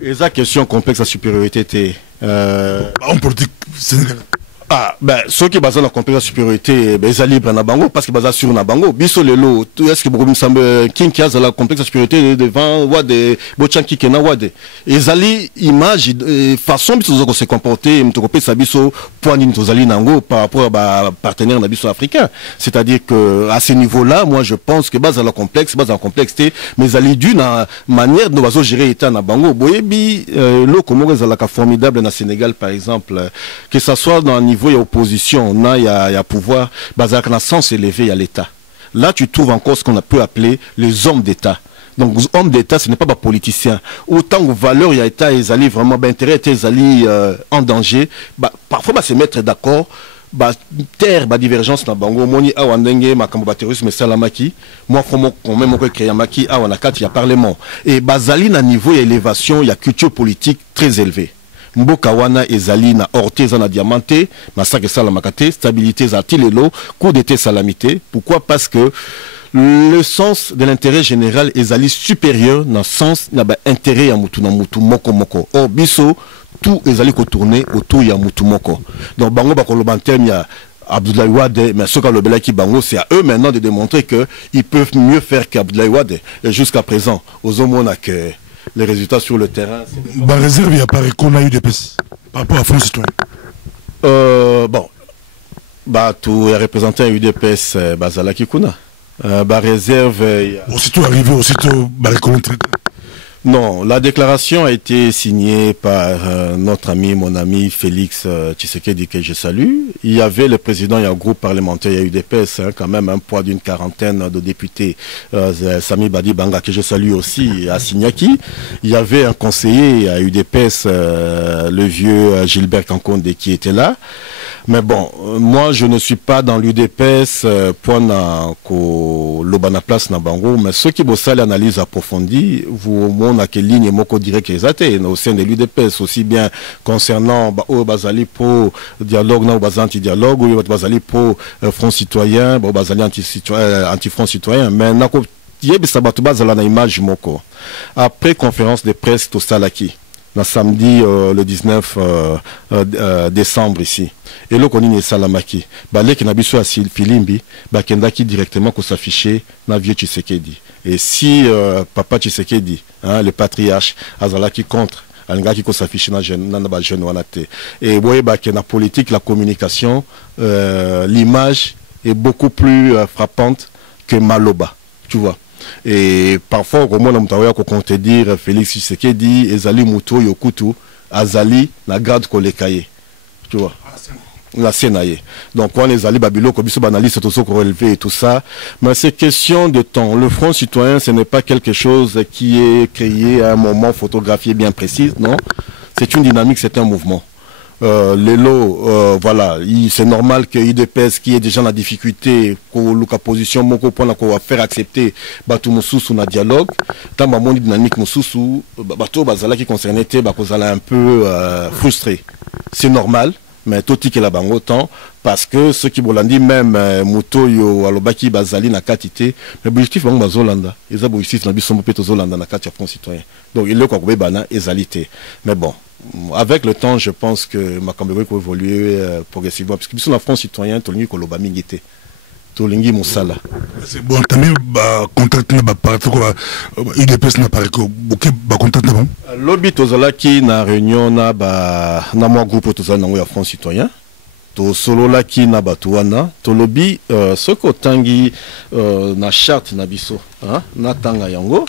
et ça question complexe à supériorité était en politique sénégalaise. Ah, ben, ceux qui basent la compétence supériorité, ben, ils sont libres na bango, parce que basent sur na bango. Biso lelo, est-ce que beaucoup me semble, qui a la compétence supériorité devant Wade, Bochan qui na Wade. Ils allaient image, façon, biso se comporter, m'tokopé sa biso, point d'intozali nango, par rapport à partenaire na biso africain. C'est-à-dire que, à ce niveau-là, moi, je pense que base à la complexité, mais ils allaient d'une manière de baso gérer l'état na bango. Boyebi, l'eau, comment ils allaient formidable na Sénégal, par exemple, que ça soit dans un niveau il y a opposition, il y a pouvoir, bazar na sens élevé, il y a l'État. Là, tu trouves encore ce qu'on peut appeler les hommes d'État. Donc, les hommes d'État, ce n'est pas des politiciens. Autant que valeur, il y a l'État, ils allaient vraiment, intérêt, ils allaient en danger. Parfois, se mettre d'accord, terre, divergence, na bango, moni, awandenge, makambo, terrorisme, salamaki. Moi, quand même, on peut créer un maki, awanakati, il y a parlement. Et bazali, na niveau, il y a élévation, il y a culture politique très élevée. mboka wana ezali na orte za na diamanté massacre salamakate stabilité za tilelo coup d'état salamité. Pourquoi? Parce que le sens de l'intérêt général ezali supérieur dans le sens na ba intérêt ya mutu na mutu moko moko. Or biso tout ezali ko tourner autour ya mutu moko. Donc bango ba koloba terme ya Abdoulaye Wade, mais ce que qui bango, c'est à eux maintenant de démontrer qu'ils peuvent mieux faire qu'Abdoulaye Wade. Et jusqu'à présent, aux hommes, on a que les résultats sur le terrain. Bah, réserve, il y a pas qu'on a eu des pistes par rapport à France Citoyen. Bon, bah, tout est représenté à UDPS, Bazala Kikuna. Bah, réserve. Aussitôt arrivé, aussitôt, bah, non, la déclaration a été signée par notre ami, mon ami Félix Tshisekedi, que je salue. Il y avait le président, il y a un groupe parlementaire, il y a eu des PS, quand même un poids d'une quarantaine de députés, Sami Badi Banga, que je salue aussi, à Signaki. Il y avait un conseiller à UDPS, le vieux Gilbert Kankonde, qui était là. Mais bon, moi je ne suis pas dans l'UDPS pour l'Obana place na bango, mais ceux qui bossent l'analyse approfondie, vous mon à quelle ligne moko direct qu'ils étaient au sein de l'UDPS aussi bien concernant au Bazali pour dialogue na au Bazanti dialogue ou Bazali pour front citoyen, au Bazali anti-front citoyen, mais nako yebisa batu bazala na image moko. Après conférence de presse to salaki. Le samedi le 19 décembre ici. Et là, on est Salamaki. Balé qui n'a pas à Filimbi, Bakendaki directement qu'on s'affichait na vieux Tshisekedi. Et si papa Tshisekedi, hein, le patriarche, Azalaki contre, Alingaki qu'on s'affichait na jeune wanate. Et voyez que la politique, la communication, l'image est beaucoup plus frappante que Maloba. Tu vois. Et parfois, au moment où on compte dire Félix Tshisekedi, Ezali Mouto Yokutu, Azali, la garde kolekaye. Tu vois. La Sénaye. Donc, on les alliés Babylone, comme ils analyse tout ça, relevé et tout ça. Mais c'est question de temps. Le Front citoyen, ce n'est pas quelque chose qui est créé à un moment photographié bien précis, non. C'est une dynamique, c'est un mouvement. Voilà, c'est normal que l'IDPS qui est déjà dans la difficulté, la position, qu'on va faire accepter Batou Moussous na dialogue, tant que la dynamique Moussous, Batou Bazala qui concernait, Bazala un peu frustré. C'est normal. Mais tout qui est là-bas autant parce que ceux qui m'ont dit même Mouto yo alobaki bazali na katité mais objectif bango bazolanda ils ont objectif na biso mpeto zolanda na kati ya Front citoyen donc il est quoi bana ezalité mais bon avec le temps je pense que Makambego peut évoluer progressivement parce que biso na Front citoyen to lingi koloba mingité to lingi musala c'est bon tamé ba contrat na ba parti ko UDPS na paré ko boké ba contrat na bon lobby tozalaki na réunion na ba na mo groupe tozala na Front citoyen to solo la ki na batuana to lobby ce ko tangi na charte na biso hein na tanga yango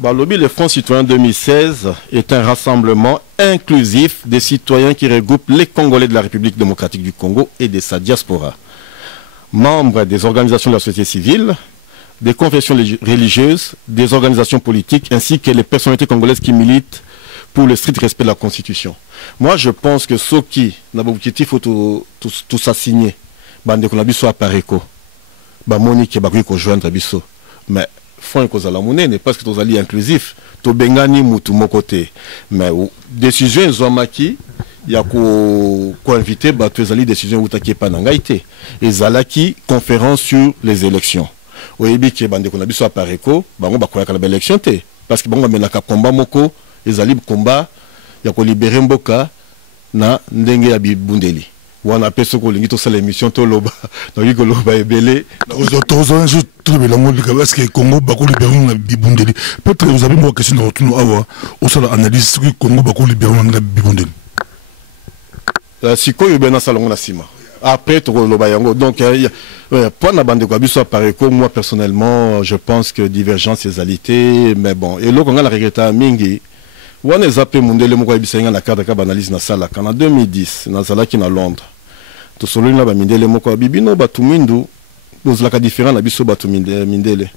ba lobby le Front citoyen 2016 est un rassemblement inclusif des citoyens qui regroupe les Congolais de la République démocratique du Congo et de sa diaspora, membres des organisations de la société civile, des confessions religieuses, des organisations politiques, ainsi que les personnalités congolaises qui militent pour le strict respect de la Constitution. Moi, je pense que ceux qui n'ont pas objectif, il faut tout s'assigner. Bande qu'on a biso à Pareco, Monique et joindre biso. Mais faut que la monnaie n'est pas que tous alliés inclusifs. To bengani mutu mon côté. Mais décision zomaki. Il y a qu'on invité tous les décisions où t'as pas n'engaité et zalaki conférence sur les élections au ebi qui bande qu'on a biso à Pareco bango ba koya la élection té parce que bango menaka combat moko les alib combat ya ko libérer mboka na ndenge ya bibundeli wana peso ko lingi to sala émission to loba donc ko loba ebele aux autres juste trouver la mode parce que Congo ba ko libérer na bibundeli peut-être vous avez une question de retour awa au sala analyse que Congo ba ko libérer na bibundeli si quoi il bien salon na sima après tout le bayango donc pour na bande ko biso Pareco moi personnellement je pense que divergence et égalité mais bon et là on a la regretta mingi wana zape mundele moko bisenga na cadre ka analyse na sala en 2010 na sala ki na Londres to solo na ba mindele moko bibino batumindu nous la ka différent na biso batumindele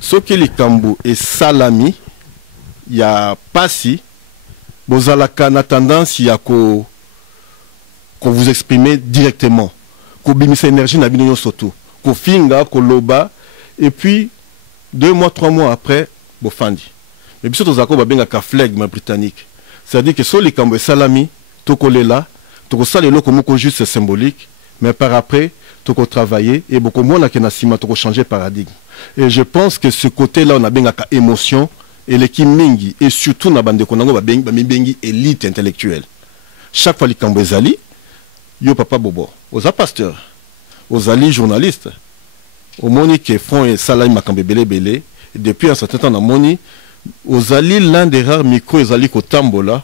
soki likambu et salami ya pasi bozalaka na tendance ya ko vous exprimez directement, qu'on bimisse énergie na bino soto, qu'on finga, qu'on loba, et puis 2 mois, 3 mois après, bofandi. Mais puis surtout zako ba benga ka flegme britannique. C'est-à-dire que sur les camboues salami, tokolela, tokosalelo comme juste symbolique, mais par après, toko travailler et beaucoup moins na sima toko changer paradigme. Et je pense que ce côté-là, on a bien une émotion et l'équipe mingi et surtout na bande konango ba bengi élite intellectuelle. Chaque fois les camboues zali, yo papa bobo, aux pasteurs, aux ali journalistes, au moni qui font et salami makambe belé. Depuis un certain temps, on a moni, aux ali l'un des rares micros, ils ali kotambola.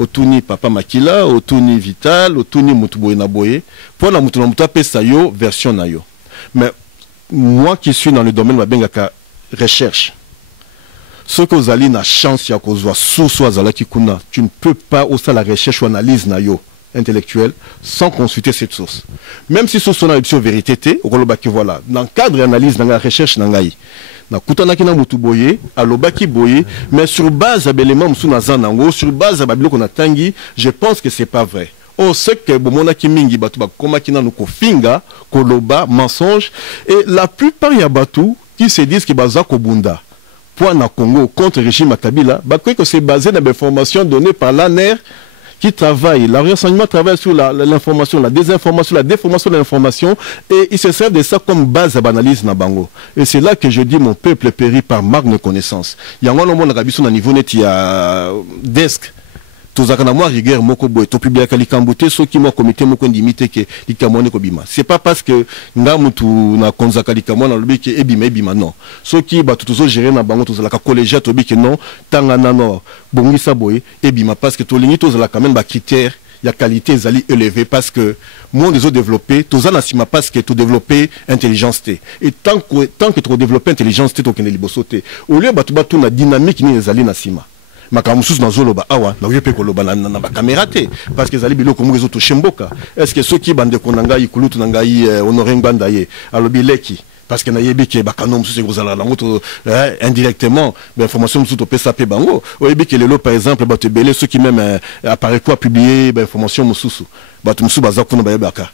Otuni papa Makila, Otuni Vital, Otuni Mutuboye Naboye, pour la Mutunamuta Pesayo, version Nayo. Mais moi qui suis dans le domaine de la recherche, ce que vous allez na chance ya kozwa sous azalaki kuna, tu ne peux pas aussi la recherche ou analyse Nayo intellectuelle sans consulter cette source. Même si ce sont une vérité, voilà, dans le cadre d'analyse, dans la recherche, na kutanaki na mutuboye alobaki boye mais sur base à l'élément nango sur base à babiloko na tangi je pense que c'est pas vrai. On sait que bomona ki mingi batu ba koma kina no kofinga koloba mensonge et la plupart ya batu qui se disent que baza kobunda point na Congo contre régime Kabila ba que c'est basé dans des informations données par l'ANER qui travaille, le renseignement travaille sur l'information, la désinformation, la déformation de l'information, et il se sert de ça comme base à l'analyse Nabango. Et c'est là que je dis mon peuple périt par manque de connaissance. Il y a un moment où niveau net, il y a desk. Rigueur moko boy to publier kalikambote so ki mo comité moko ndimite ke likamone ko bima c'est pas parce que ngamutu na konzaka likamona lobi ke ebima non so ki ba tutuzo gérer na bango to la collégiat to bi ke non tanga nano bongisa boy ebima parce que to lingi to la quand même ba critères ya qualité zali élevé parce que monde des autres développé to za na sima parce que to développer intelligence té et tant que to développer intelligence té to kene libosoté au lieu batu batu na dynamique ni zali na sima makamusus na zolo ba awa na yepe ko loba na ba caméra té parce que zali biloko mu rezo to shemboka est-ce que ceux qui bande ko nanga ikulutu nanga honoré nganda ye alobi leki parce que na yebi ke bakano musu ko zala la moto indirectement mais information musu to pesa pe bango o yebi ke lelo par exemple ba te belé ceux qui même apparaît quoi publier ba information mususu ba tu musu baza kuna ba yebaka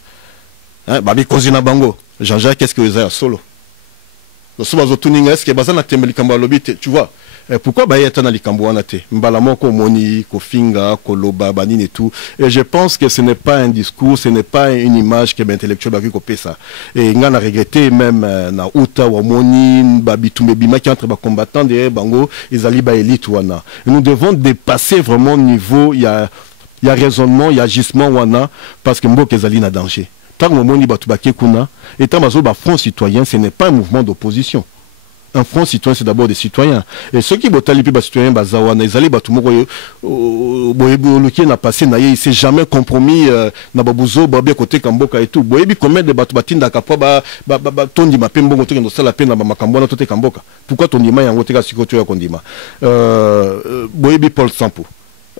ba bi kozina bango Jean-Jacques qu'est-ce que vous avez solo no so bazo tuninga est-ce que bazana tembeli kamba lobi tu vois. Pourquoi bah y'a likambo anate mbalamo ko moni ko finga ko loba banine et tout et je pense que ce n'est pas un discours ce n'est pas une image que intellectuel ba ko pesa et ngana regretter même na uta wa moni ba bitumbe bima qui entre ba combattants derrière bango ezali ba élite wana nous devons dépasser vraiment niveau il y a raisonnement il y a agissement wana parce que mboka ezali na danger tant que moni ba tubake kuna et tant bazo ba front citoyen ce n'est pas un mouvement d'opposition. Un front citoyen, c'est d'abord des citoyens. Et ceux qui botali pi ba citoyens bazawana, ils allaient ba tout moko boyebi n'a passé na il s'est jamais compromis na babuzo ba bien côté kamboka et tout. Boyebi combien de batu batinda kapwa ba tondi mapembo ngoto ndo sala pe na makambo na tote kamboka. Pourquoi tondima yango teka sikoto ya kondima. Boyebi Paul Sampo.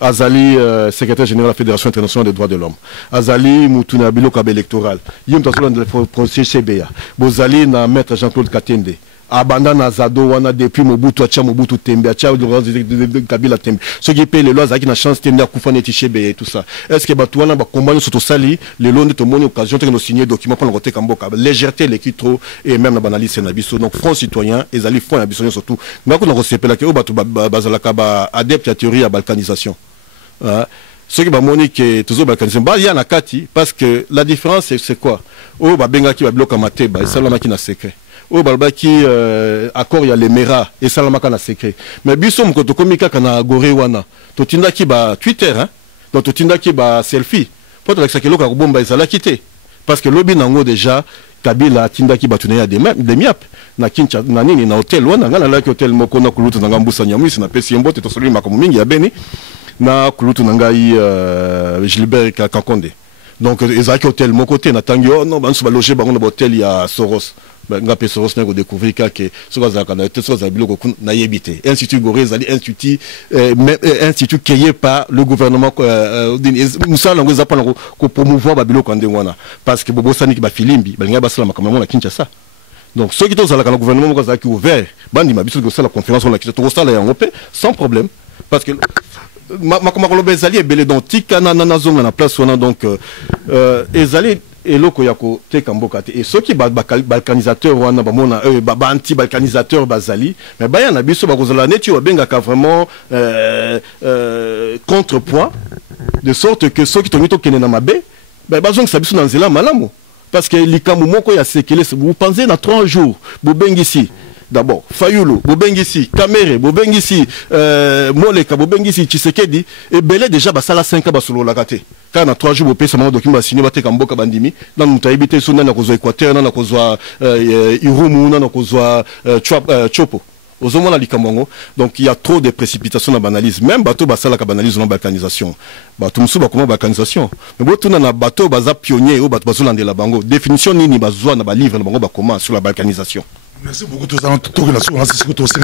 Azali, secrétaire général de la Fédération internationale des droits de l'homme. Azali, Moutouna Biloko électoral. Yim Tassoula de la procès CBA. Bozali na maître Jean-Claude Katende. Abandana Zado wana depuis Mobutu acha Mobutu tembe acha de Kabila tembe ceux qui payent les lois qui na chance tembe à Koufane Tichebe et tout ça est-ce que batu wana ba combat sur sali les lois de to moni occasion de nous signer document pour le côté Kamboka légèreté l'équipe trop et même la banalité na biso donc front citoyen et ali front na biso surtout ngako na resepela ke batu bazalaka ba adepte à théorie à balkanisation ceux qui ba moni que toujours balkanisation ba ya na kati parce que la différence c'est quoi oh ba benga ki ba bloka mateba et salama ki na secret au balbaki accord ya les mera et salamaka na secret mais biso mkoto komika kana gore wana to tindaki ba Twitter hein donc to tindaki ba selfie pour que ça keloka ko bomba ezala kité parce que lobby nango déjà Kabila tindaki ba tuneya de miap na kincha na nini na hotel wana ngana la hotel moko na kulutu na ngambusa nyamwisi na pesi mbote to solima makomo mingi ya beni na kulutu na ngai Gilbert Kakonde donc ezaki hotel mon côté na tangi oh non bansu ba loger bango na hotel ya Soros ngape Soros na ko découvrir que soka za kana te soka za biloko na yebité institut Gorée zali institut créé par le gouvernement musala ngo za pa ko promouvoir ba biloko ndengwana parce que bobo sani ki ba filimbi ba nga ba sala makamamo na Kinshasa donc ceux qui tozala kana gouvernement ko za ki ouvert bandi mabiso ko sala conférence na Kinshasa to sala ya ngopé sans problème parce que ma ezali ebele donc tika na zonga na place wana donc ezali eloko ya ko teka mboka te et ceux qui balkanisateur wana ba mona anti balkanisateur bazali mais ba yana biso ba kozala neti wa benga ka vraiment contrepoids de sorte que ceux qui tongi to kene na mabe ba bazong sabiso na nzela malamu parce que likamu moko ya sekele vous pensez dans 3 jours bo bengisi d'abord Fayulu bobengisi Kamere bobengisi Moleka bobengisi Tshisekedi et belé déjà basala 5 ans basolo la kate car na 3 jours bopé sama document signé bateka mboka bandimi dans mutaibité sona na kozwa Équateur na kozwa Irumu na kozwa Chopo ozomona likamwango donc il y a trop de précipitations dans l'analyse même bateau basala ka analyse non balkanisation bateau musu ba comment balkanisation mais boto na bateau baza pionnier ou bateau bazolandela bango définition nini bazwa na ba livre na bango ba comment sur la balkanisation. Merci beaucoup tous en tout la source c'est ce que tu sais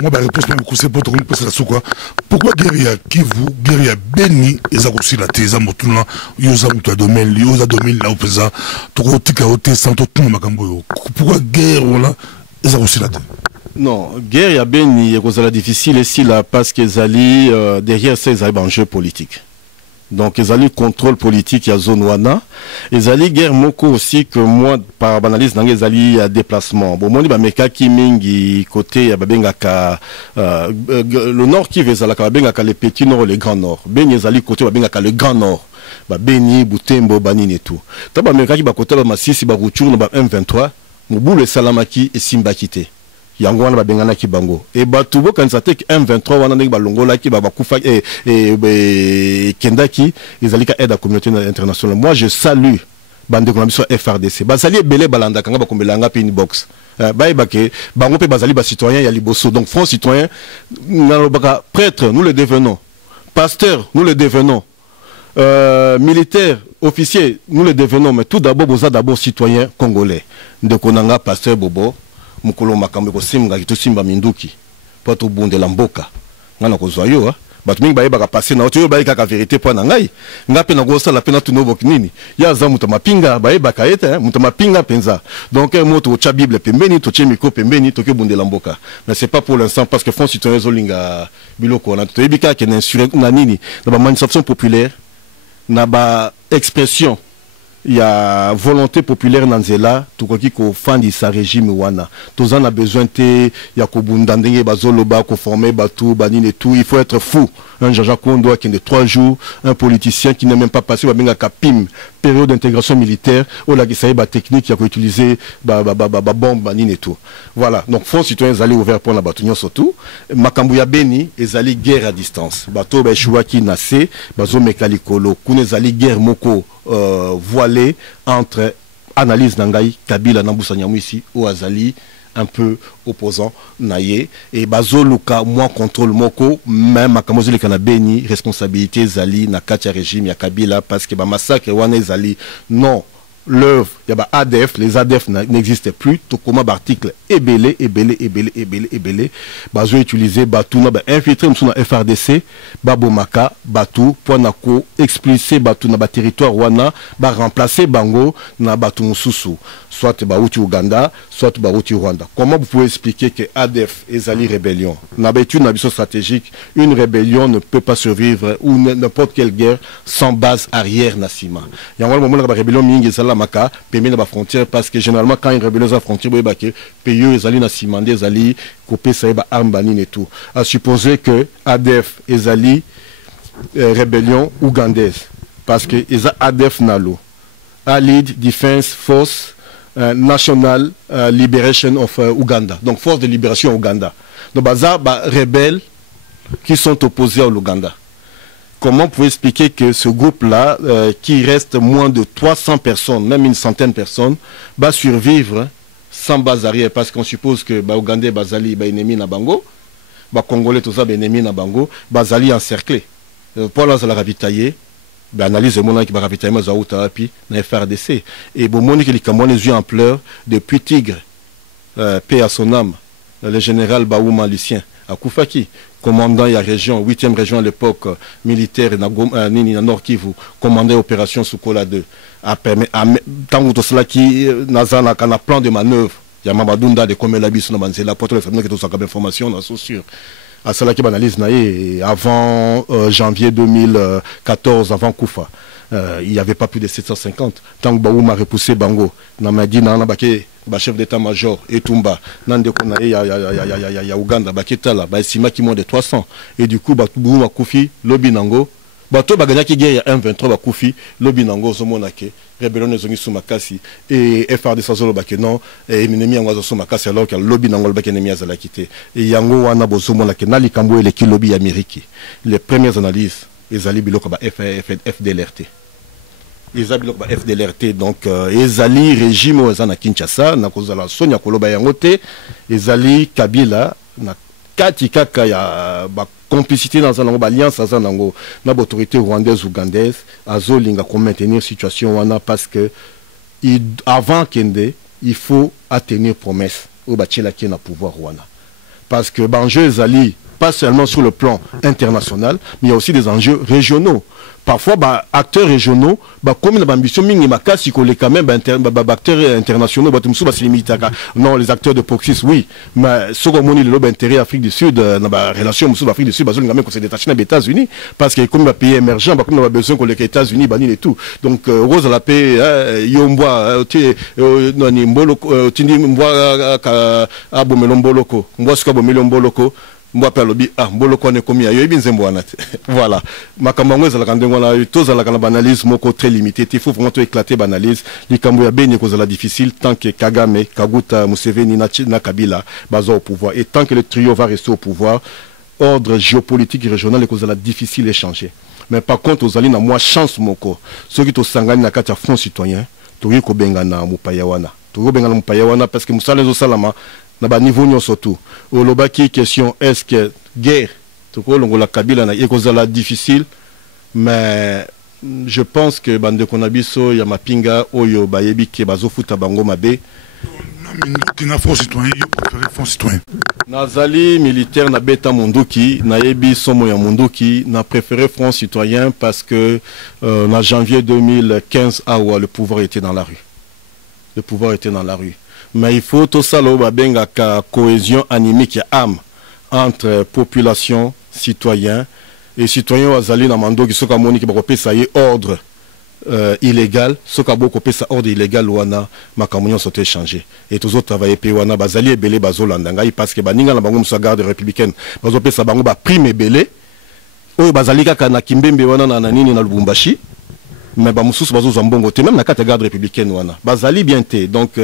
moi ba réponse me conseil pour trouver la source pourquoi guerrier qui vous guerrier Beni eza kusila teza motuna yoza mutu domaine yoza domaine là au pesa to tika ote santo tuna makambo yo pourquoi guerre wala eza kusila teza. Non, guerre ya Beni est difficile ici là parce qu'ils allaient derrière ces enjeux politiques. Donc ils allaient contrôle politique ya zone wana. Ils allaient guerre moko aussi que moi par analyse dans les alliés déplacement. Bon moi ba meka ki mingi côté ya babenga ka le nord qui veut ka babenga ka le petit nord le grand nord. Beni ils allaient côté babenga ka le grand nord. Ba Beni Butembo Banini et tout. Ta ba meka ki ba côté ba Masisi ba Ruchuru na ba M23, Mobulu Salamaki et Simbakité. Yango wana babengana ki bango et batu bo kanisa tek M23 wana ndenge balongola ki bakufa kendaki ezalika aide à communauté internationale. Moi je salue bande ko na biso FRDC bazali ebele balanda kanga bakombelanga pe inbox baibake bango pe bazali ba citoyen ya liboso donc front citoyen na prêtre nous le devenons pasteur nous le devenons militaire officier nous le devenons mais tout d'abord boza d'abord citoyen congolais ndeko nanga pasteur Bobo mukolo makambo ko simga kito simba minduki poto bunde la mboka ngana ko zwayo batu mingi baye baka passer na oto baye kaka vérité po na ngai ngape na go sala pena tuno bokinini ya za muta mapinga baye baka eta muta mapinga penza donc moto cha bible pembeni to chemiko pembeni to ke bunde la mboka mais c'est pas pour l'instant parce que fond citoyen zolinga biloko na to ebika ke na na nini na ba manifestation populaire na ba expression il y a volonté populaire nanzela tout quoi qui ko fandi sa régime wana tous en a besoin te ya ko bundandenge bazoloba ko former batu banine tout il faut être fou un Jean-Jacques Kondo qui est de 3 jours un politicien qui n'est même pas passé ba kapim période d'intégration militaire ou la qui ba technique qui a utilisé bombe banine et tout voilà donc fonds citoyens allaient ouvert pour la batunyo surtout makambu ya Beni ezali guerre à distance bato ba choua ki nase bazo mekalikolo kunezali guerre moko voilé entre analyse nangai Kabila Nambusa Nyamwisi ou Azali un peu opposant naye et bazoluka moi contrôle moko même akamozeli kana Beni responsabilité zali na katia régime ya Kabila parce que ba massacre wana zali non l'œuvre il y a ADF les ADF n'existent plus tout comme article ebelé bazo utiliser batu na ba infiltrer msuna FRDC babomaka batu pona ko expulser batu na ba territoire wana ba remplacer bango na batu mususu soit ba uti Uganda soit ba uti Rwanda. Comment vous pouvez expliquer que ADF ezali rébellion na ba étude na biso stratégique une rébellion ne peut pas survivre ou n'importe quelle guerre sans base arrière na sima yango moment la rébellion mingi sala maka permet na ba frontière parce que généralement quand une rébellion à frontière boy baké pays ezali na simandé ezali couper ça ba arme banine et tout à supposer que ADF ezali rébellion ougandaise parce que eza ADF nalo Allied Defense Force National Liberation of Uganda donc force de libération Ouganda donc baza ba rebelles qui sont opposés à l'Ouganda. Comment vous pouvez expliquer que ce groupe-là, qui reste moins de 300 personnes, même une centaine de personnes, va survivre sans base arrière parce qu'on suppose que Ougandais, Bazali, ennemi na Bango, Congolais, tout ça, ennemi na Bango, Bazali encerclé. Pour là, ça l'a ravitaillé. Analyse mon qui va ravitailler Zaoutapi na FRDC. Et bon, mon qui les yeux en pleurs depuis Tigre, paix à son âme, le général Baouma Lucien, à Koufaki. Commandant la région, 8e région à l'époque militaire, Nini Nord Kivu, commandait opération Soukola 2. Tant que cela qui n'a un plan de manœuvre, il y a Mamadunda de Komelabis, c'est la porte de famille qui a information, on est sûr. À cela qui analyse avant janvier 2014, avant Koufa. il n'y avait pas plus de 750. Tant que Baoum a repoussé Bango, on m'a dit, chef d'état-major, Etumba, il y a Ouganda, Baketala, Sima qui moins de 300. Et du coup, Baoum a Koufi, Lobi Nango, Bato Bagana qui guerre 1-23 Bakoufi, Lobi Nango, Zomonake, Rebellion de Zongi Soumakasi, et FRD Sazolo Bakeno, et Minemi Angozo Soumakasi, alors que Lobi Nango Bakenemi Azala quitté. Et Yango Wana Bozomonake, Nali Kambo et les Kilobi Amérique. Les premières analyses, les Ali Bilokoba FDLRT. Ezali FDLRT, donc Ezali régime Ozana Kinshasa, Nakozala Sonia Koloba Yangote, Ezali Kabila, na kati kaka ya ba complicité dans une alliance dans une autorité rwandaise ougandaise, azolinga pour maintenir situation wana parce que avant Kende, il faut tenir promesse au bachela qui na pouvoir wana. Parce que l'enjeu Ezali pas seulement sur le plan international, mais il y a aussi des enjeux régionaux. Parfois, acteurs régionaux, comme l'ambition, quand même, acteurs internationaux, non, les acteurs de Proxys, oui, mais ce qu'on a l'intérêt Afrique du Sud, la relation avec l'Afrique du Sud, qu'on s'est détaché des États-Unis, parce que comme un pays émergent, on a besoin que les États-Unis banissent et tout. Donc, Rose la paix, Yomboa, voilà. Makambango za la kandengona tous la banalise moko très limité. Il faut vraiment éclater banalise. Les Kamboya beni cause la difficile tant que Kagame, Kaguta, Museveni, na Kabila bazo au pouvoir et tant que le trio va rester au pouvoir, ordre géopolitique et régional est cause la difficile échanger. Mais par contre aux alliés na moi chance moko. Ceux qui to sangani na kati ya front citoyen, touri ko bengana mupayawana. Touri bengana mupayawana parce que musale zo salama na ba niveau nyo surtout. Au lobaki question est-ce que guerre la Kabila est difficile, mais je pense que bande konabiso ya mapinga oyo bayebi ke bazofuta bango mabe. Nazali militaire na beta mondoki na yebi somo ya mondoki na préféré Front Citoyen parce que en janvier 2015 le pouvoir était dans la rue. Le pouvoir était dans la rue. Mais il faut tout ça là benga ka cohésion animique ya âme entre population, citoyens et citoyens wazali na mando qui sont comme moni qui bakopé ça y ordre illégal, ce qui a beaucoup ça ordre illégal wana makamunion sont échangés et tous autres travailler pe wana bazali ebele bazolanda ngai parce que baninga na bango musa garde républicaine bazopé ça bango ba prime ebele oyo bazali kaka na kimbembe wana na nini na Lubumbashi. Mais bamususu bazo mbongo te même na carte garde républicaine wana bazali bien te donc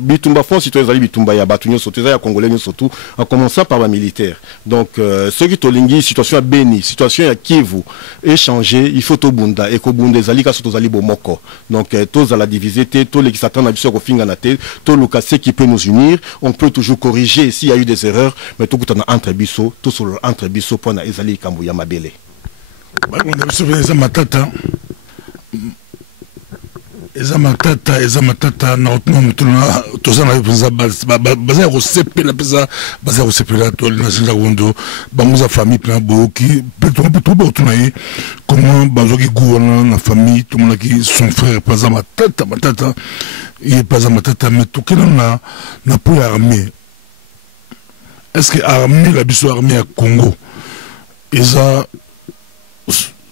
bitumba Front Citoyen zali bitumba ya batunyo soteza ya congolais surtout en commençant par les militaires donc ceux qui tolingi situation à Beni situation à Kivu échanger il faut to bunda et ko bunda zali ka soto zali bomoko donc tous à la divisité tous les qui s'attendent à biso ko finga na te to lukase qui peut nous unir on peut toujours corriger s'il y a eu des erreurs mais tout kutana entre biso tout sur entre biso pona ezali kambu ya mabele ba on a souvenir matata eza matata na autonom tuna tozana pesa baza resepela pesa baza resepela to na sinza wondo bamuza famille plein boki peut tuna yi comment bazoki gouverner na famille tout monde qui son frère pesa matata il pesa matata mais tout kena na pour armée est-ce que armée la biso armée à Congo eza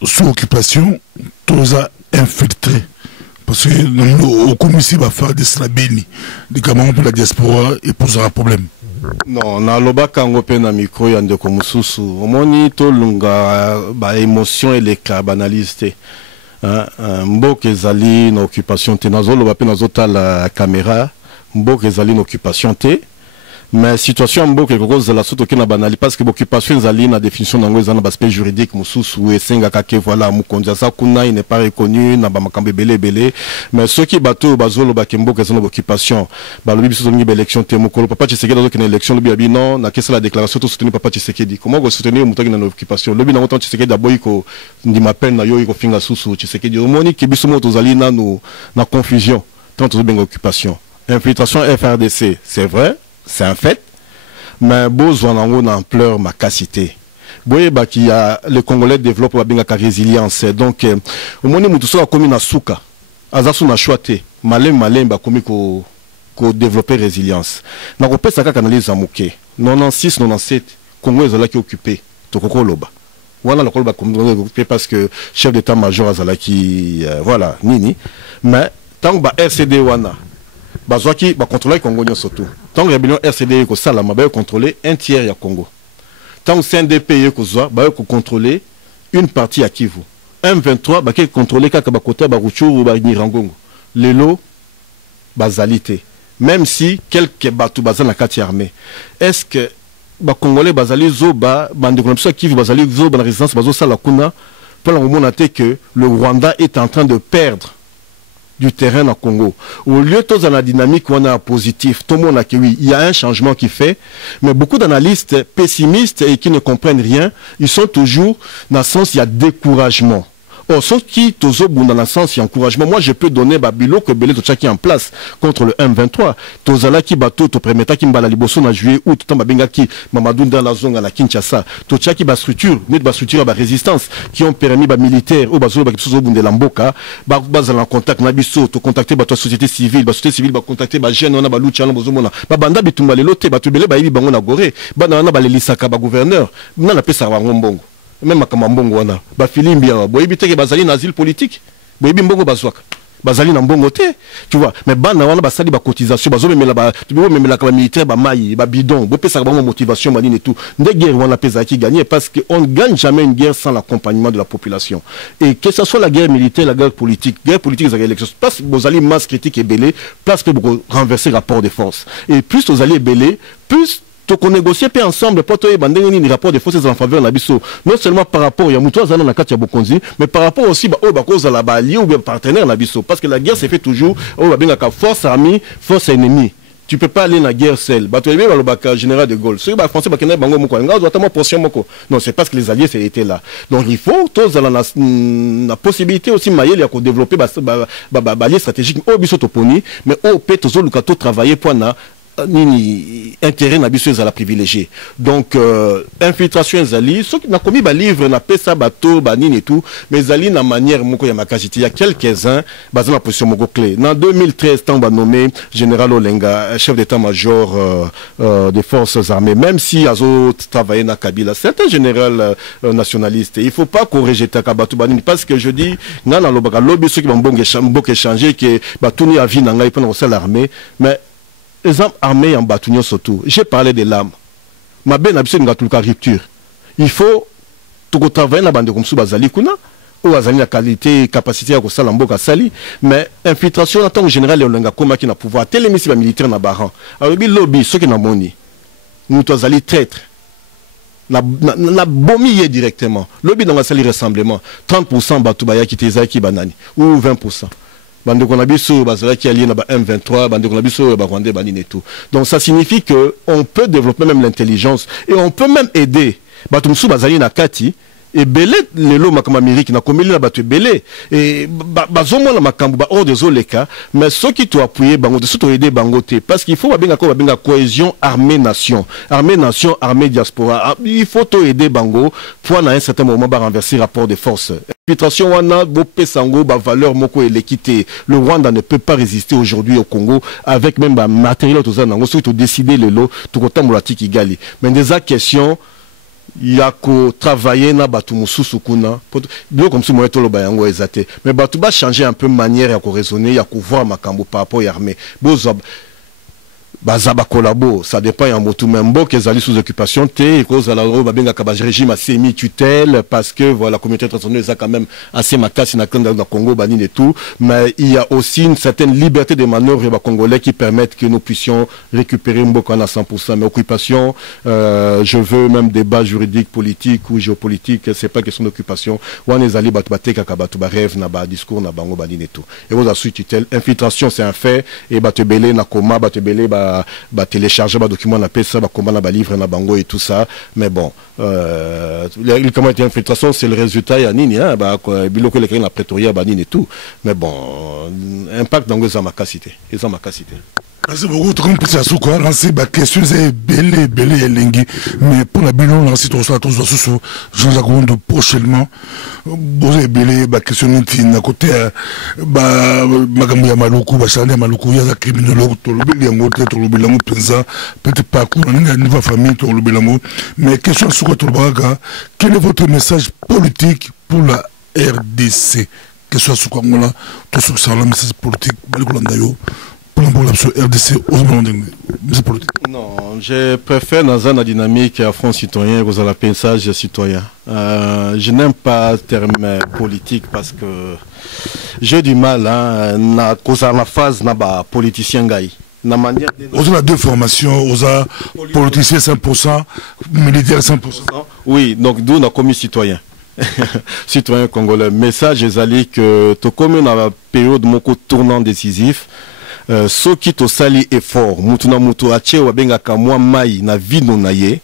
sous occupation tous infiltré parce que au commissaire va faire des slabéni des camarades pour la diaspora et posera problème. Non, na loba kango pe na micro ya ndeko mususu omoni to lunga ba émotion et les banalité mboke ezali na occupation te nazolo ba pe nazota la caméra mboke ezali na occupation te mais situation mboke cause la soto ki na banali parce que occupation ezali na définition nango ezana aspect juridique mususu esenga kake voilà mukonza sa kuna il n'est pas reconnu na ba makambe belé mais ceux qui bateau bazolo ba mboke ezana occupation ba lobi biso ngi élection te mukolo papa Tshisekedi dans une élection lobi abi non na kesa la déclaration to soutenir papa Tshisekedi comment go soutenir mutoki na occupation lobi na moto Tshisekedi d'abord ko ndi m'appelle na yo iko finga susu Tshisekedi omoni ki biso moto zali na no na confusion tant to benga occupation infiltration FRDC c'est vrai. C'est un fait, mais besoin en ampleur ma capacité. Boye ba qui a le Congolais développe la résilience. Donc au moment où tout ça comme na souka, azasu na choité, malem ba komi ko développer résilience. Na kopesa ka analyse amuke. 96 97 Congo ezala ki occupé to kokoloba. wana la koloba regroupé parce que chef d'état-major azalaki voilà nini mais tant ba RCD wana bazwaki ba contrôler Congo nyo surtout tant rébellion RCD ko sala ba contrôler un tiers ya Congo tant CNDP ko zwa ba ko contrôler une partie à Kivu M23 ba ke contrôler kaka ba kota ba Ruchuru ba Nirangongo lelo bazalité même si quelques bateaux bazana na kati armée est-ce que ba congolais bazali zoba bande konapso Kivu bazali zoba na résistance bazo sala kuna pour le moment que le Rwanda est en train de perdre du terrain au Congo. Au lieu de dans la dynamique on a positif, tout le monde a que oui, il y a un changement qui fait, mais beaucoup d'analystes pessimistes et qui ne comprennent rien, ils sont toujours dans le sens il y a découragement. Or, ceux qui sont dans le sens, il y a encouragement. Moi, je peux donner Babilo que Belé qui est en place contre le M23. Tozala qui bateau, to permetta qui mbala liboso na juillet août, tout benga qui Mamadou dans la zone à la Kinshasa. Tocha qui ba structure, net ba structure ba résistance qui ont permis ba militaire ou ba zo ba kiso bunde lamboka, ba en contact na biso, to contacter ba société civile, ba contacter ba jeune on a ba lucha na bozomona. Ba banda bitumba lelote ba tubele ba yibi bango na gore, ba na ba lelisaka ba gouverneur. Na pesa ba ngombongo. Même à Kamambongo, on a Bafilimbi, Boyibite, Bazali, asile politique, Boyibi Mbongo Bazouak, Bazali Nambongo, tu vois, mais Bana, on a Basali, cotisation, Bazo, mais là-bas, tu vois, même la militaire, Maï, Bidon, Bopé, ça va motivation, Manine et tout. Des guerres, on a pesé qui gagner parce qu'on ne gagne jamais une guerre sans l'accompagnement de la population. Et que ce soit la guerre militaire, la guerre politique, c'est la guerre élection, place aux alliés masse critique et belé, place pour renverser le rapport de force. Et plus aux alliés belé, plus to qu'on négocie pas ensemble pour toi bandeni rapport de forces en faveur de l'Abisso non seulement par rapport à Moutoua Zana na Katia Bokonzi mais par rapport aussi au cause à la Bali ou bien partenaire l'Abisso parce que la guerre s'est fait toujours au bien force amie force ennemie tu peux pas aller dans la guerre seule bah tu es bien dans le bac général de Gaulle ceux bah français bah kenai bango moko nga notamment portion moko non c'est parce que les alliés étaient là donc il faut tous la possibilité aussi mailler à développer alliés stratégiques au biso toponi mais au peut toujours lukato travailler pour na nini intérêt na biso à la privilégier donc infiltration zali ceux qui n'a commis ba livre na pesa bateau ba nini et tout mais zali na manière moko ya makajiti il y a quelques-uns basé la position moko clé en 2013 tant ba nommé général Olenga chef d'état-major des forces armées même si azo travaillé na Kabila c'est un général nationaliste il faut pas qu'on rejette Kabatu banini parce que je dis na lobaka lobby ceux qui vont mbongo échanger que batuni a vie na ngai pendant l'armée mais les armes armées en bâtonnier surtout. J'ai parlé de l'âme. Ma belle n'a pas de rupture. Il faut tout travailler dans la bande comme ça, Bazali Kuna, ou Bazali la qualité, capacité à Salamboka Sali, mais infiltration en tant que général, il y a un qui n'a pouvoir. Tel émission militaire n'a pas. Alors, le lobby, ceux qui n'ont pas moni, nous sommes traître. La bomie directement. Le lobby dans la salle rassemblement. 30% Batubaya qui était qui banani, ou 20%. Bande konabiso bazala qui allié na ba M23 bande konabiso ba Rwanda banine et tout donc ça signifie que on peut développer même l'intelligence et on peut même aider batumsu bazali na kati et belé lelo makama Amérique na komeli na batu belé et bazomo na makambu ba hors des oleka mais ceux qui t'ont appuyé bango de surtout aider bangote parce qu'il faut ba cohésion armée nation armée diaspora il faut to aider bango pour à un certain moment ba renverser rapport de force infiltration wana bo pesango ba valeur moko et l'équité le Rwanda ne peut pas résister aujourd'hui au Congo avec même ba matériel tout ça nango surtout décider lelo tout kotambola tiki gali mais des questions il y a qu'à travailler na batu mususu kuna bien comme si moi tout le bayango ezate mais batu ba changer un peu manière à raisonner il y a qu'à voir makambo par rapport à l'armée bozob bazaba collabo ça dépend en motu même que zali sous occupation té cause à la benga kabaj régime à semi tutelle parce que voilà la communauté internationale a quand même assez makasi na Congo banine et tout mais il y a aussi une certaine liberté de manœuvre ba congolais qui permettent que nous puissions récupérer Mboko à 100% mais occupation je veux même débat juridique politique ou géopolitique c'est pas question d'occupation ou les ali batbateka kabatu ba rêve na ba discours na bango banine et tout et vous assuit tutelle infiltration c'est un fait et batebele na koma batebele télécharger des documents na pesa ba combat na livre na bango et tout ça mais bon comment était infiltration c'est le résultat ya nini hein ba biloko le la prétoria banine et tout mais bon impact dans les amakacité Merci beaucoup. Comme petit à quoi lancer ma question c'est belé et lingi mais pour la bilan lancer tout ça Jean-Jacques Ondo prochainement vous avez belé ma question à côté bah magambo ya maluku ba chane maluku ya criminologue to lobeli yango to lobeli yango penza peut-être parcours na niveau famille to lobeli yango mais question sur quoi to baga quel est votre message politique pour la RDC que ce soit sur quoi là tout sur ça le message politique balikolanda yo pour la RDC non, je préfère dans une dynamique à fond citoyen que la pensage citoyen. Je n'aime pas le terme politique parce que j'ai du mal à cause de la phase na politicien gaï. On a deux formations, on a politicien 100%, militaire 100%. Oui, donc d'où on a commis citoyen. Citoyen congolais. Message est que tout comme dans la période mon tournant décisif. Ce qui to sali effort mutu na mutu ache wabenga kamwa mai na vino na ye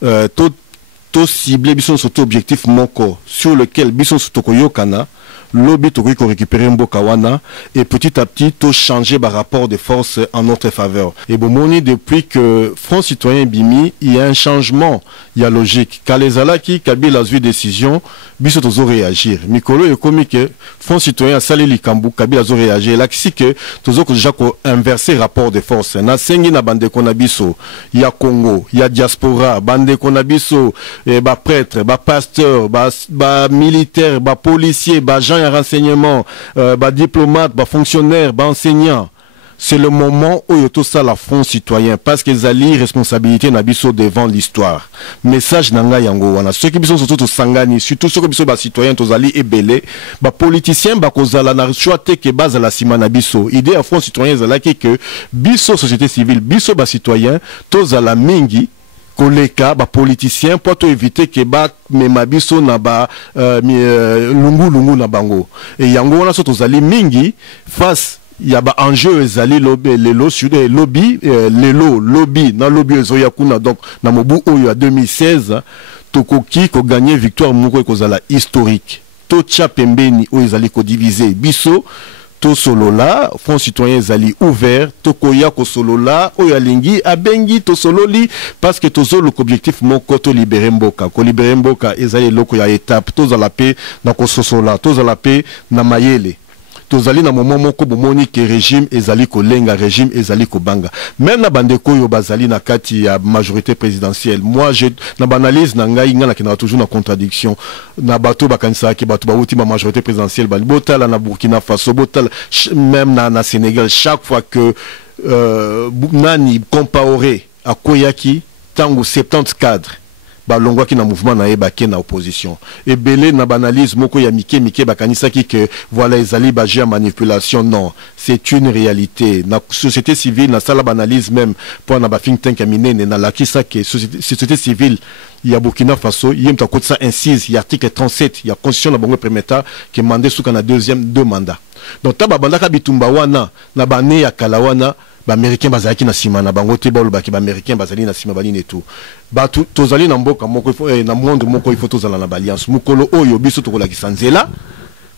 to ciblé bison sur objectif moko sur lequel bison sur tokoyokana lobby to récupérer mboka wana et petit à petit to changer par rapport de force en notre faveur et bon moni depuis que Front Citoyen Bimi il y a un changement il y a logique quand les alaki Kabila a eu décision biso tozo réagir mikolo et comme que Front Citoyen sali likambu Kabila zo réagir là si que tozo ko déjà ko inverser rapport de force na sengi na bande konabiso il y a Congo il y a diaspora bande konabiso et ba prêtre ba pasteur ba militaire ba policier ba agent à renseignement ba diplomate ba fonctionnaire ba enseignant. C'est le moment où il y a tout ça la Front Citoyen parce qu'ils allient responsabilité na biso devant l'histoire. Message nanga yango wana ceux qui sont surtout sangani surtout ceux qui sont ba citoyens tous ali ebele ba politiciens ba kozala na choix te ke base la sima na biso idée à Front Citoyen zala que biso société civile biso ba citoyens tous ala mingi koleka ba politicien pour éviter que ba memabiso na ba lungu na bango et yango wana so tozali mingi face il y a un enjeu ezali lelo sur des lobby lobby na lobby ezoya kuna donc na mobu oyo ya 2016 tokoki ko gagner victoire moko ekozala historique to tcha pembeni oyo ezali ko diviser biso to solola Front Citoyen ezali ouvert to koya ko solola oyo alingi abengi to sololi parce que tozo le objectif moko to libérer mboka ezali loko ya étape to zala pe na ko sosola to zala pe na mayele tozali na moment moko bomoni ke régime ezali ko lenga régime ezali ko banga même na bandeko yo bazali na kati ya majorité présidentielle moi je na banalise na ngai ngana ki na toujours na contradiction na bato bakanisa ki bato bauti ma majorité présidentielle bali botala na Burkina Faso botala même na Sénégal chaque fois que nani comparé à Koyaki tango 70 cadres balongwa ki na mouvement na ebake na opposition et belé na banalise moko ya mike bakanisa ki que voilà ezali baje manipulation non c'est une réalité na société civile na sala banalise même pour na ba think tank minene na lakisa que société civile il y a Burkina Faso il y a un code ça incise il y a article 37 il y a constitution na bongo permettra que mandé sous kana deuxième deux mandats donc taba bandaka bitumba wana na bane ya kalawana ba américain bazaki na sima na bango te bolo baki ba américain bazali na sima bali netu ba tozali na mboka moko na monde moko il faut tozala na alliance mukolo oyo biso tokola kisanzela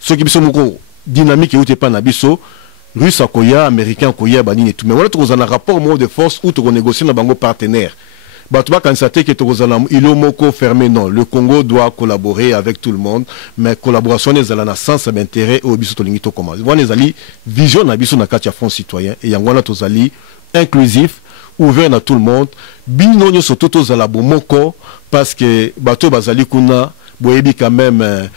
soki biso moko dynamique yote pa na biso russe akoya américain akoya bali netu mais wala tokozala na rapport mot de force ou toko négocier na bango partenaire Batouba Kansate qui est il moko fermé non. Le Congo doit collaborer avec tout le monde, mais collaboration est dans sens d'intérêt au biso tolingito comment. Voilà les alliés vision na biso na katia Front Citoyen et yangwana tozali inclusif ouvert à tout le monde. Bino nyo soto tozala bomoko parce que bato bazali kuna boyebi quand même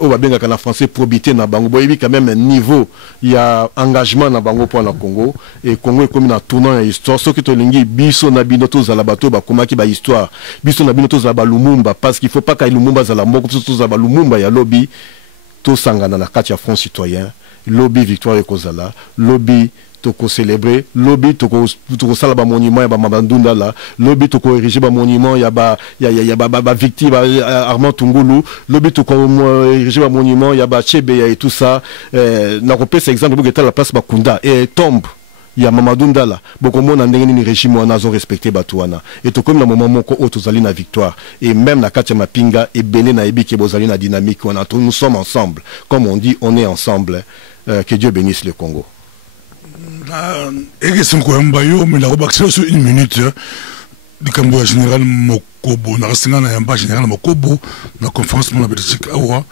au babenga kana français probité na bango boyebi quand même niveau il y a engagement na bango pour na Congo et Congo est comme na tournant ya histoire ce qui to lingi biso na bino to za la bato ba komaki ba histoire biso na bino to za ba Lumumba parce qu'il faut pas ka Lumumba za la mboko to za ba Lumumba ya lobby to sangana na kati ya Front Citoyen lobby victoire ekozala lobby toko célébrer lobby toko sala ba monument ya ba mabandunda la lobby toko ériger ba monument ya ba victime Armand Tungulu lobby toko ériger ba monument ya ba Chebe et tout ça na kopesa exemple pour que la place Bakunda et tombe ya Mamadou Ndala beaucoup na ndenge ni régime wana zo respecter batuana et to comme na moment moko otozali na victoire et même na kati mapinga et belé na ebiki bozali na dynamique wana nous sommes ensemble comme on dit on est ensemble que Dieu bénisse le Congo. Et que c'est quoi un baillot, mais la rebaction sur une minute. Le Camboya général Mokobo, na rasinga na yamba général Mokobo, la conférence mon Belgique awa.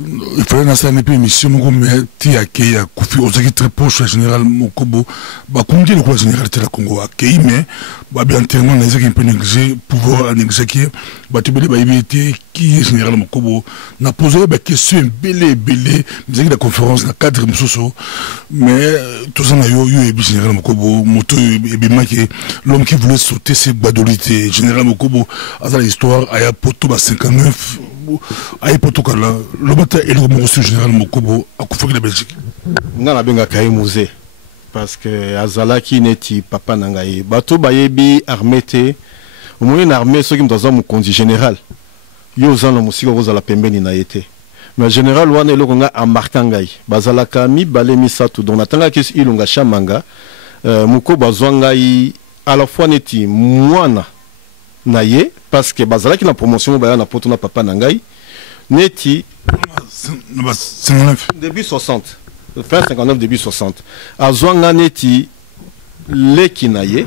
Il fallait na ça une émission mon mais ti akei Koufi Ozaki très proche général Mokobo. Ba kundi le général de la Congo akei mais ba bien tellement na ezaki un peu négligé pouvoir négligé ba tibeli ba ibité qui est général Mokobo na posé ba question belé mais la conférence na cadre musoso mais tout ça na yo général Mokobo moto ebimaki l'homme qui voulait sauter ses badolités général Mokobo à l'histoire aya poto ba 59 aya poto kala lobata et le général Mokobo a Koufi la Belgique ngana benga kai musée parce que azalaki neti papa nangaye bato bayebi armée au moins une armée ceux qui me doivent mon général yo zana musiko kozala pembeni na yete mais général wana eloko nga embarquer ngai bazalaka mi balé misatu donc natanga kesi ilunga chamanga muko bazwanga à la fois neti mwana naye parce que bazalaki na promotion ba na poto na papa nangai neti début 60 fin 59 début 60 azwanga neti leki naye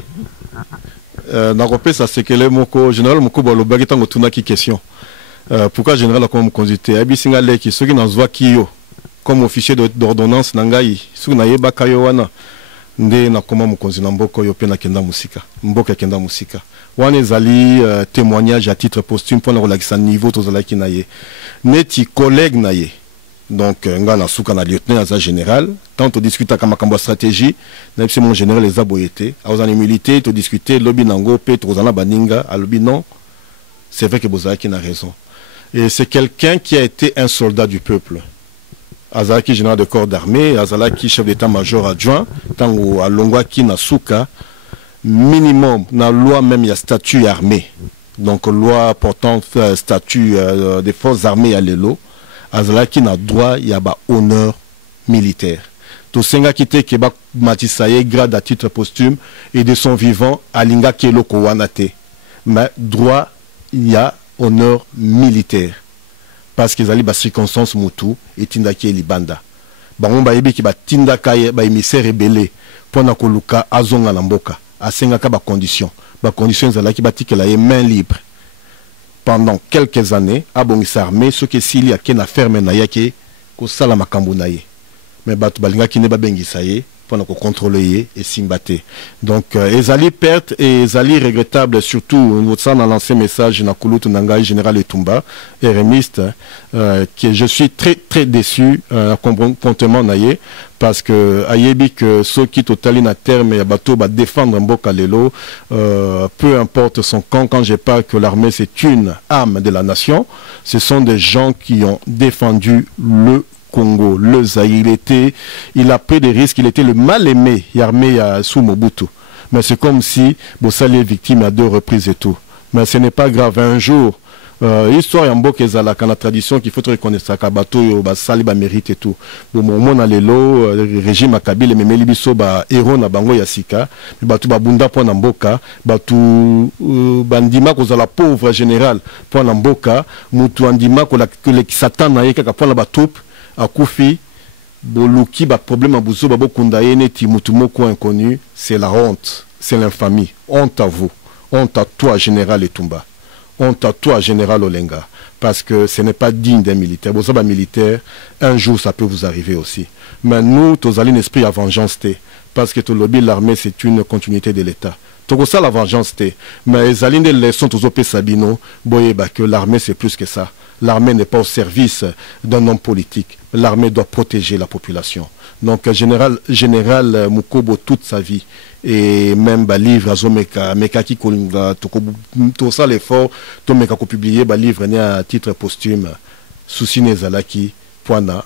na repesa sekele moko général moko balobaki tango tunaki question pourquoi général comme consulté abisinga leki soki nazwa kiyo comme officier d'ordonnance nangai soki nayeba kayo wana nde na koma mokonzi na mboko yo pe na kenda musika mboka kenda musika wana ezali témoignage à titre posthume pour na relakisa niveau tozalaki na ye neti collègue na ye donc nga na suka na lieutenant aza général tant to discuter ka makambo stratégie na bisi mon général les aboyete azana milité to discuter lobby nango pe tozana baninga a lobby non c'est vrai que bozalaki na raison et c'est quelqu'un qui a été un soldat du peuple. Azalaki général de corps d'armée, Azalaki chef d'état-major adjoint, tango alongwaki na suka minimum na loi même il y a statut armé. Donc loi portant statut des forces armées à l'élo, Azalaki na droit il y a ba honneur militaire. To senga kite keba matisaye grade à titre posthume et de son vivant alinga kelo ko wanate. Mais droit il y a honneur militaire. Parce qu'ils allaient bas circonstances mutu et tindaki libanda. Bango ba yebi ki ba tindaka ba émissaire rebelle pour na koluka azonga na mboka. Asenga ka ba conditions zala ki batiki la main libre. Pendant quelques années, abongisa armée ce que s'il y a kena ferme na yake ko sala makambu na ye. Mais batu balinga ki ne ba bengisa ye pour contrôler et simbate. Donc, ezali perte et ezali regrettable, surtout, nous avons lancé un message dans Kouloutou Nangaï, général Etumba, RMiste, que je suis très très déçu, comptement naïe, parce que ayebi que ceux qui totalent à terme et bateau va défendre un Mboka Lelo, peu importe son camp, quand je parle que l'armée c'est une âme de la nation, ce sont des gens qui ont défendu le Congo, le Zaïre, il a pris des risques, il était le mal aimé, Yarmé sous Mobutu. Mais c'est comme si Bossali est victime à 2 reprises et tout. Mais ce n'est pas grave, un jour, histoire yambo kezala kana tradition qu'il faut reconnaître ça kabato yo ba sali ba mérite et tout. Bon moment na lelo régime Kabila memeli biso ba héros na bango ya sika, batu ba bunda po na mboka, batu bandima kozala pauvre général po na mboka, mutu andima ko la satan na yeka po na batoup à Koufi, Boluki, ba problème à Bouzo, Babo Kundaye, Timoutumoko inconnu, c'est la honte, c'est l'infamie. Honte à vous, honte à toi, général Etumba, honte à toi, général Olenga, parce que ce n'est pas digne d'un militaire. Bozoba militaire, un jour ça peut vous arriver aussi. Mais nous, tous allons l'esprit à vengeance, parce que tout lobby, l'armée, c'est une continuité de l'État. Tout ça, la vengeance, mais les alliés des leçons, tous au Sabino, boyeba que l'armée, c'est plus que ça. L'armée n'est pas au service d'un homme politique. L'armée doit protéger la population. Donc, général Mukobo, toute sa vie, et même livre, Meka qui tout ça l'effort, tout Meka ko publié, livre né à titre posthume, Souci Nezalaki, Poana,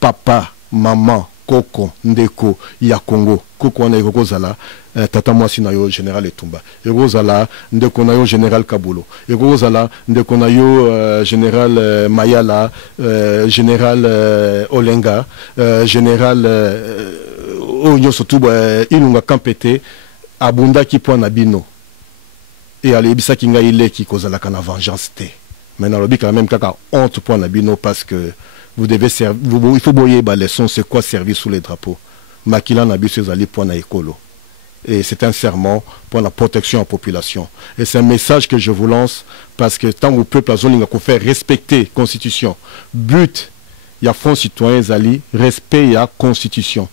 Papa, Maman, Koko, Ndeko, Ya Congo, Koko wana Yoko Zala, Tata Mwasi na yo général Etumba. Yoko Zala, Ndeko na yo général Kabulo. Yoko Zala, Ndeko na yo général Mayala, général Olenga, général Onyo Sotuba, Ilunga Kampete, Abunda ki po na bino. Et à l'ebisa kinga ile ki kozala kana vengeance te. Maintenant, le quand même kaka honte po na bino parce que vous devez servir, il faut boyer ba leçon, c'est quoi servir sous les drapeaux. makila na biso ezali pour na écolo. Et c'est un serment pour la protection de la population. Et c'est un message que je vous lance parce que tant que le peuple a besoin de faire respecter la Constitution, but, il y a fonds citoyens, respect et la Constitution.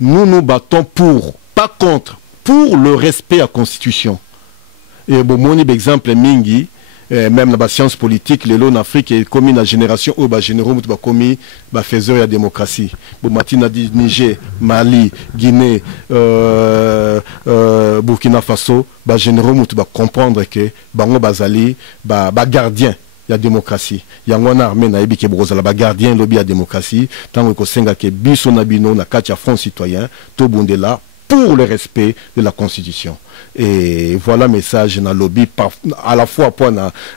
Nous nous battons pour, pas contre, pour le respect à la Constitution. Et bon, mon exemple, Mingi, même la science politique, les lots en Afrique, est commis la génération où les généraux ont commis la faiseur de la démocratie. Bon, Matina dit Niger, Mali, Guinée, Burkina Faso, les généraux ont comprendre que Bango Bazali, gardien de la démocratie. Il y a une armée qui est gardien de la démocratie. Tant que Senga que Biso Nabino, na Katia Front Citoyen, Tobundela, pour le respect de la Constitution. Et voilà le message dans le lobby, à la fois pour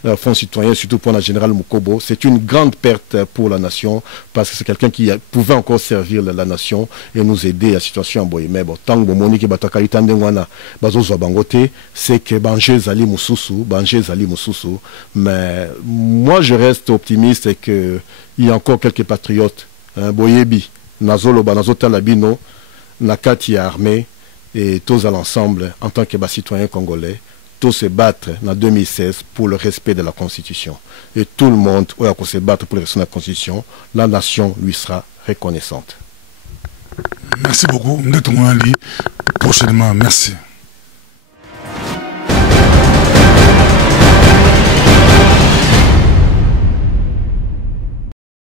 le Fonds citoyen, surtout pour le général Mukobo. C'est une grande perte pour la nation, parce que c'est quelqu'un qui pouvait encore servir la nation et nous aider à la situation en Boye. Mais bon, tant que Monique Batakarita Ndengwana, Bazozo Bangote, c'est que Banjé Zali Moussoussou, mais moi je reste optimiste et qu'il y a encore quelques patriotes, Boyebi, Nazolo, Banazo Talabino, Nakati armée, et tous à l'ensemble, en tant que citoyens congolais, tous se battre en 2016 pour le respect de la Constitution. Et tout le monde, où il se battre pour le respect de la Constitution, la nation lui sera reconnaissante. Merci beaucoup. Prochainement, merci.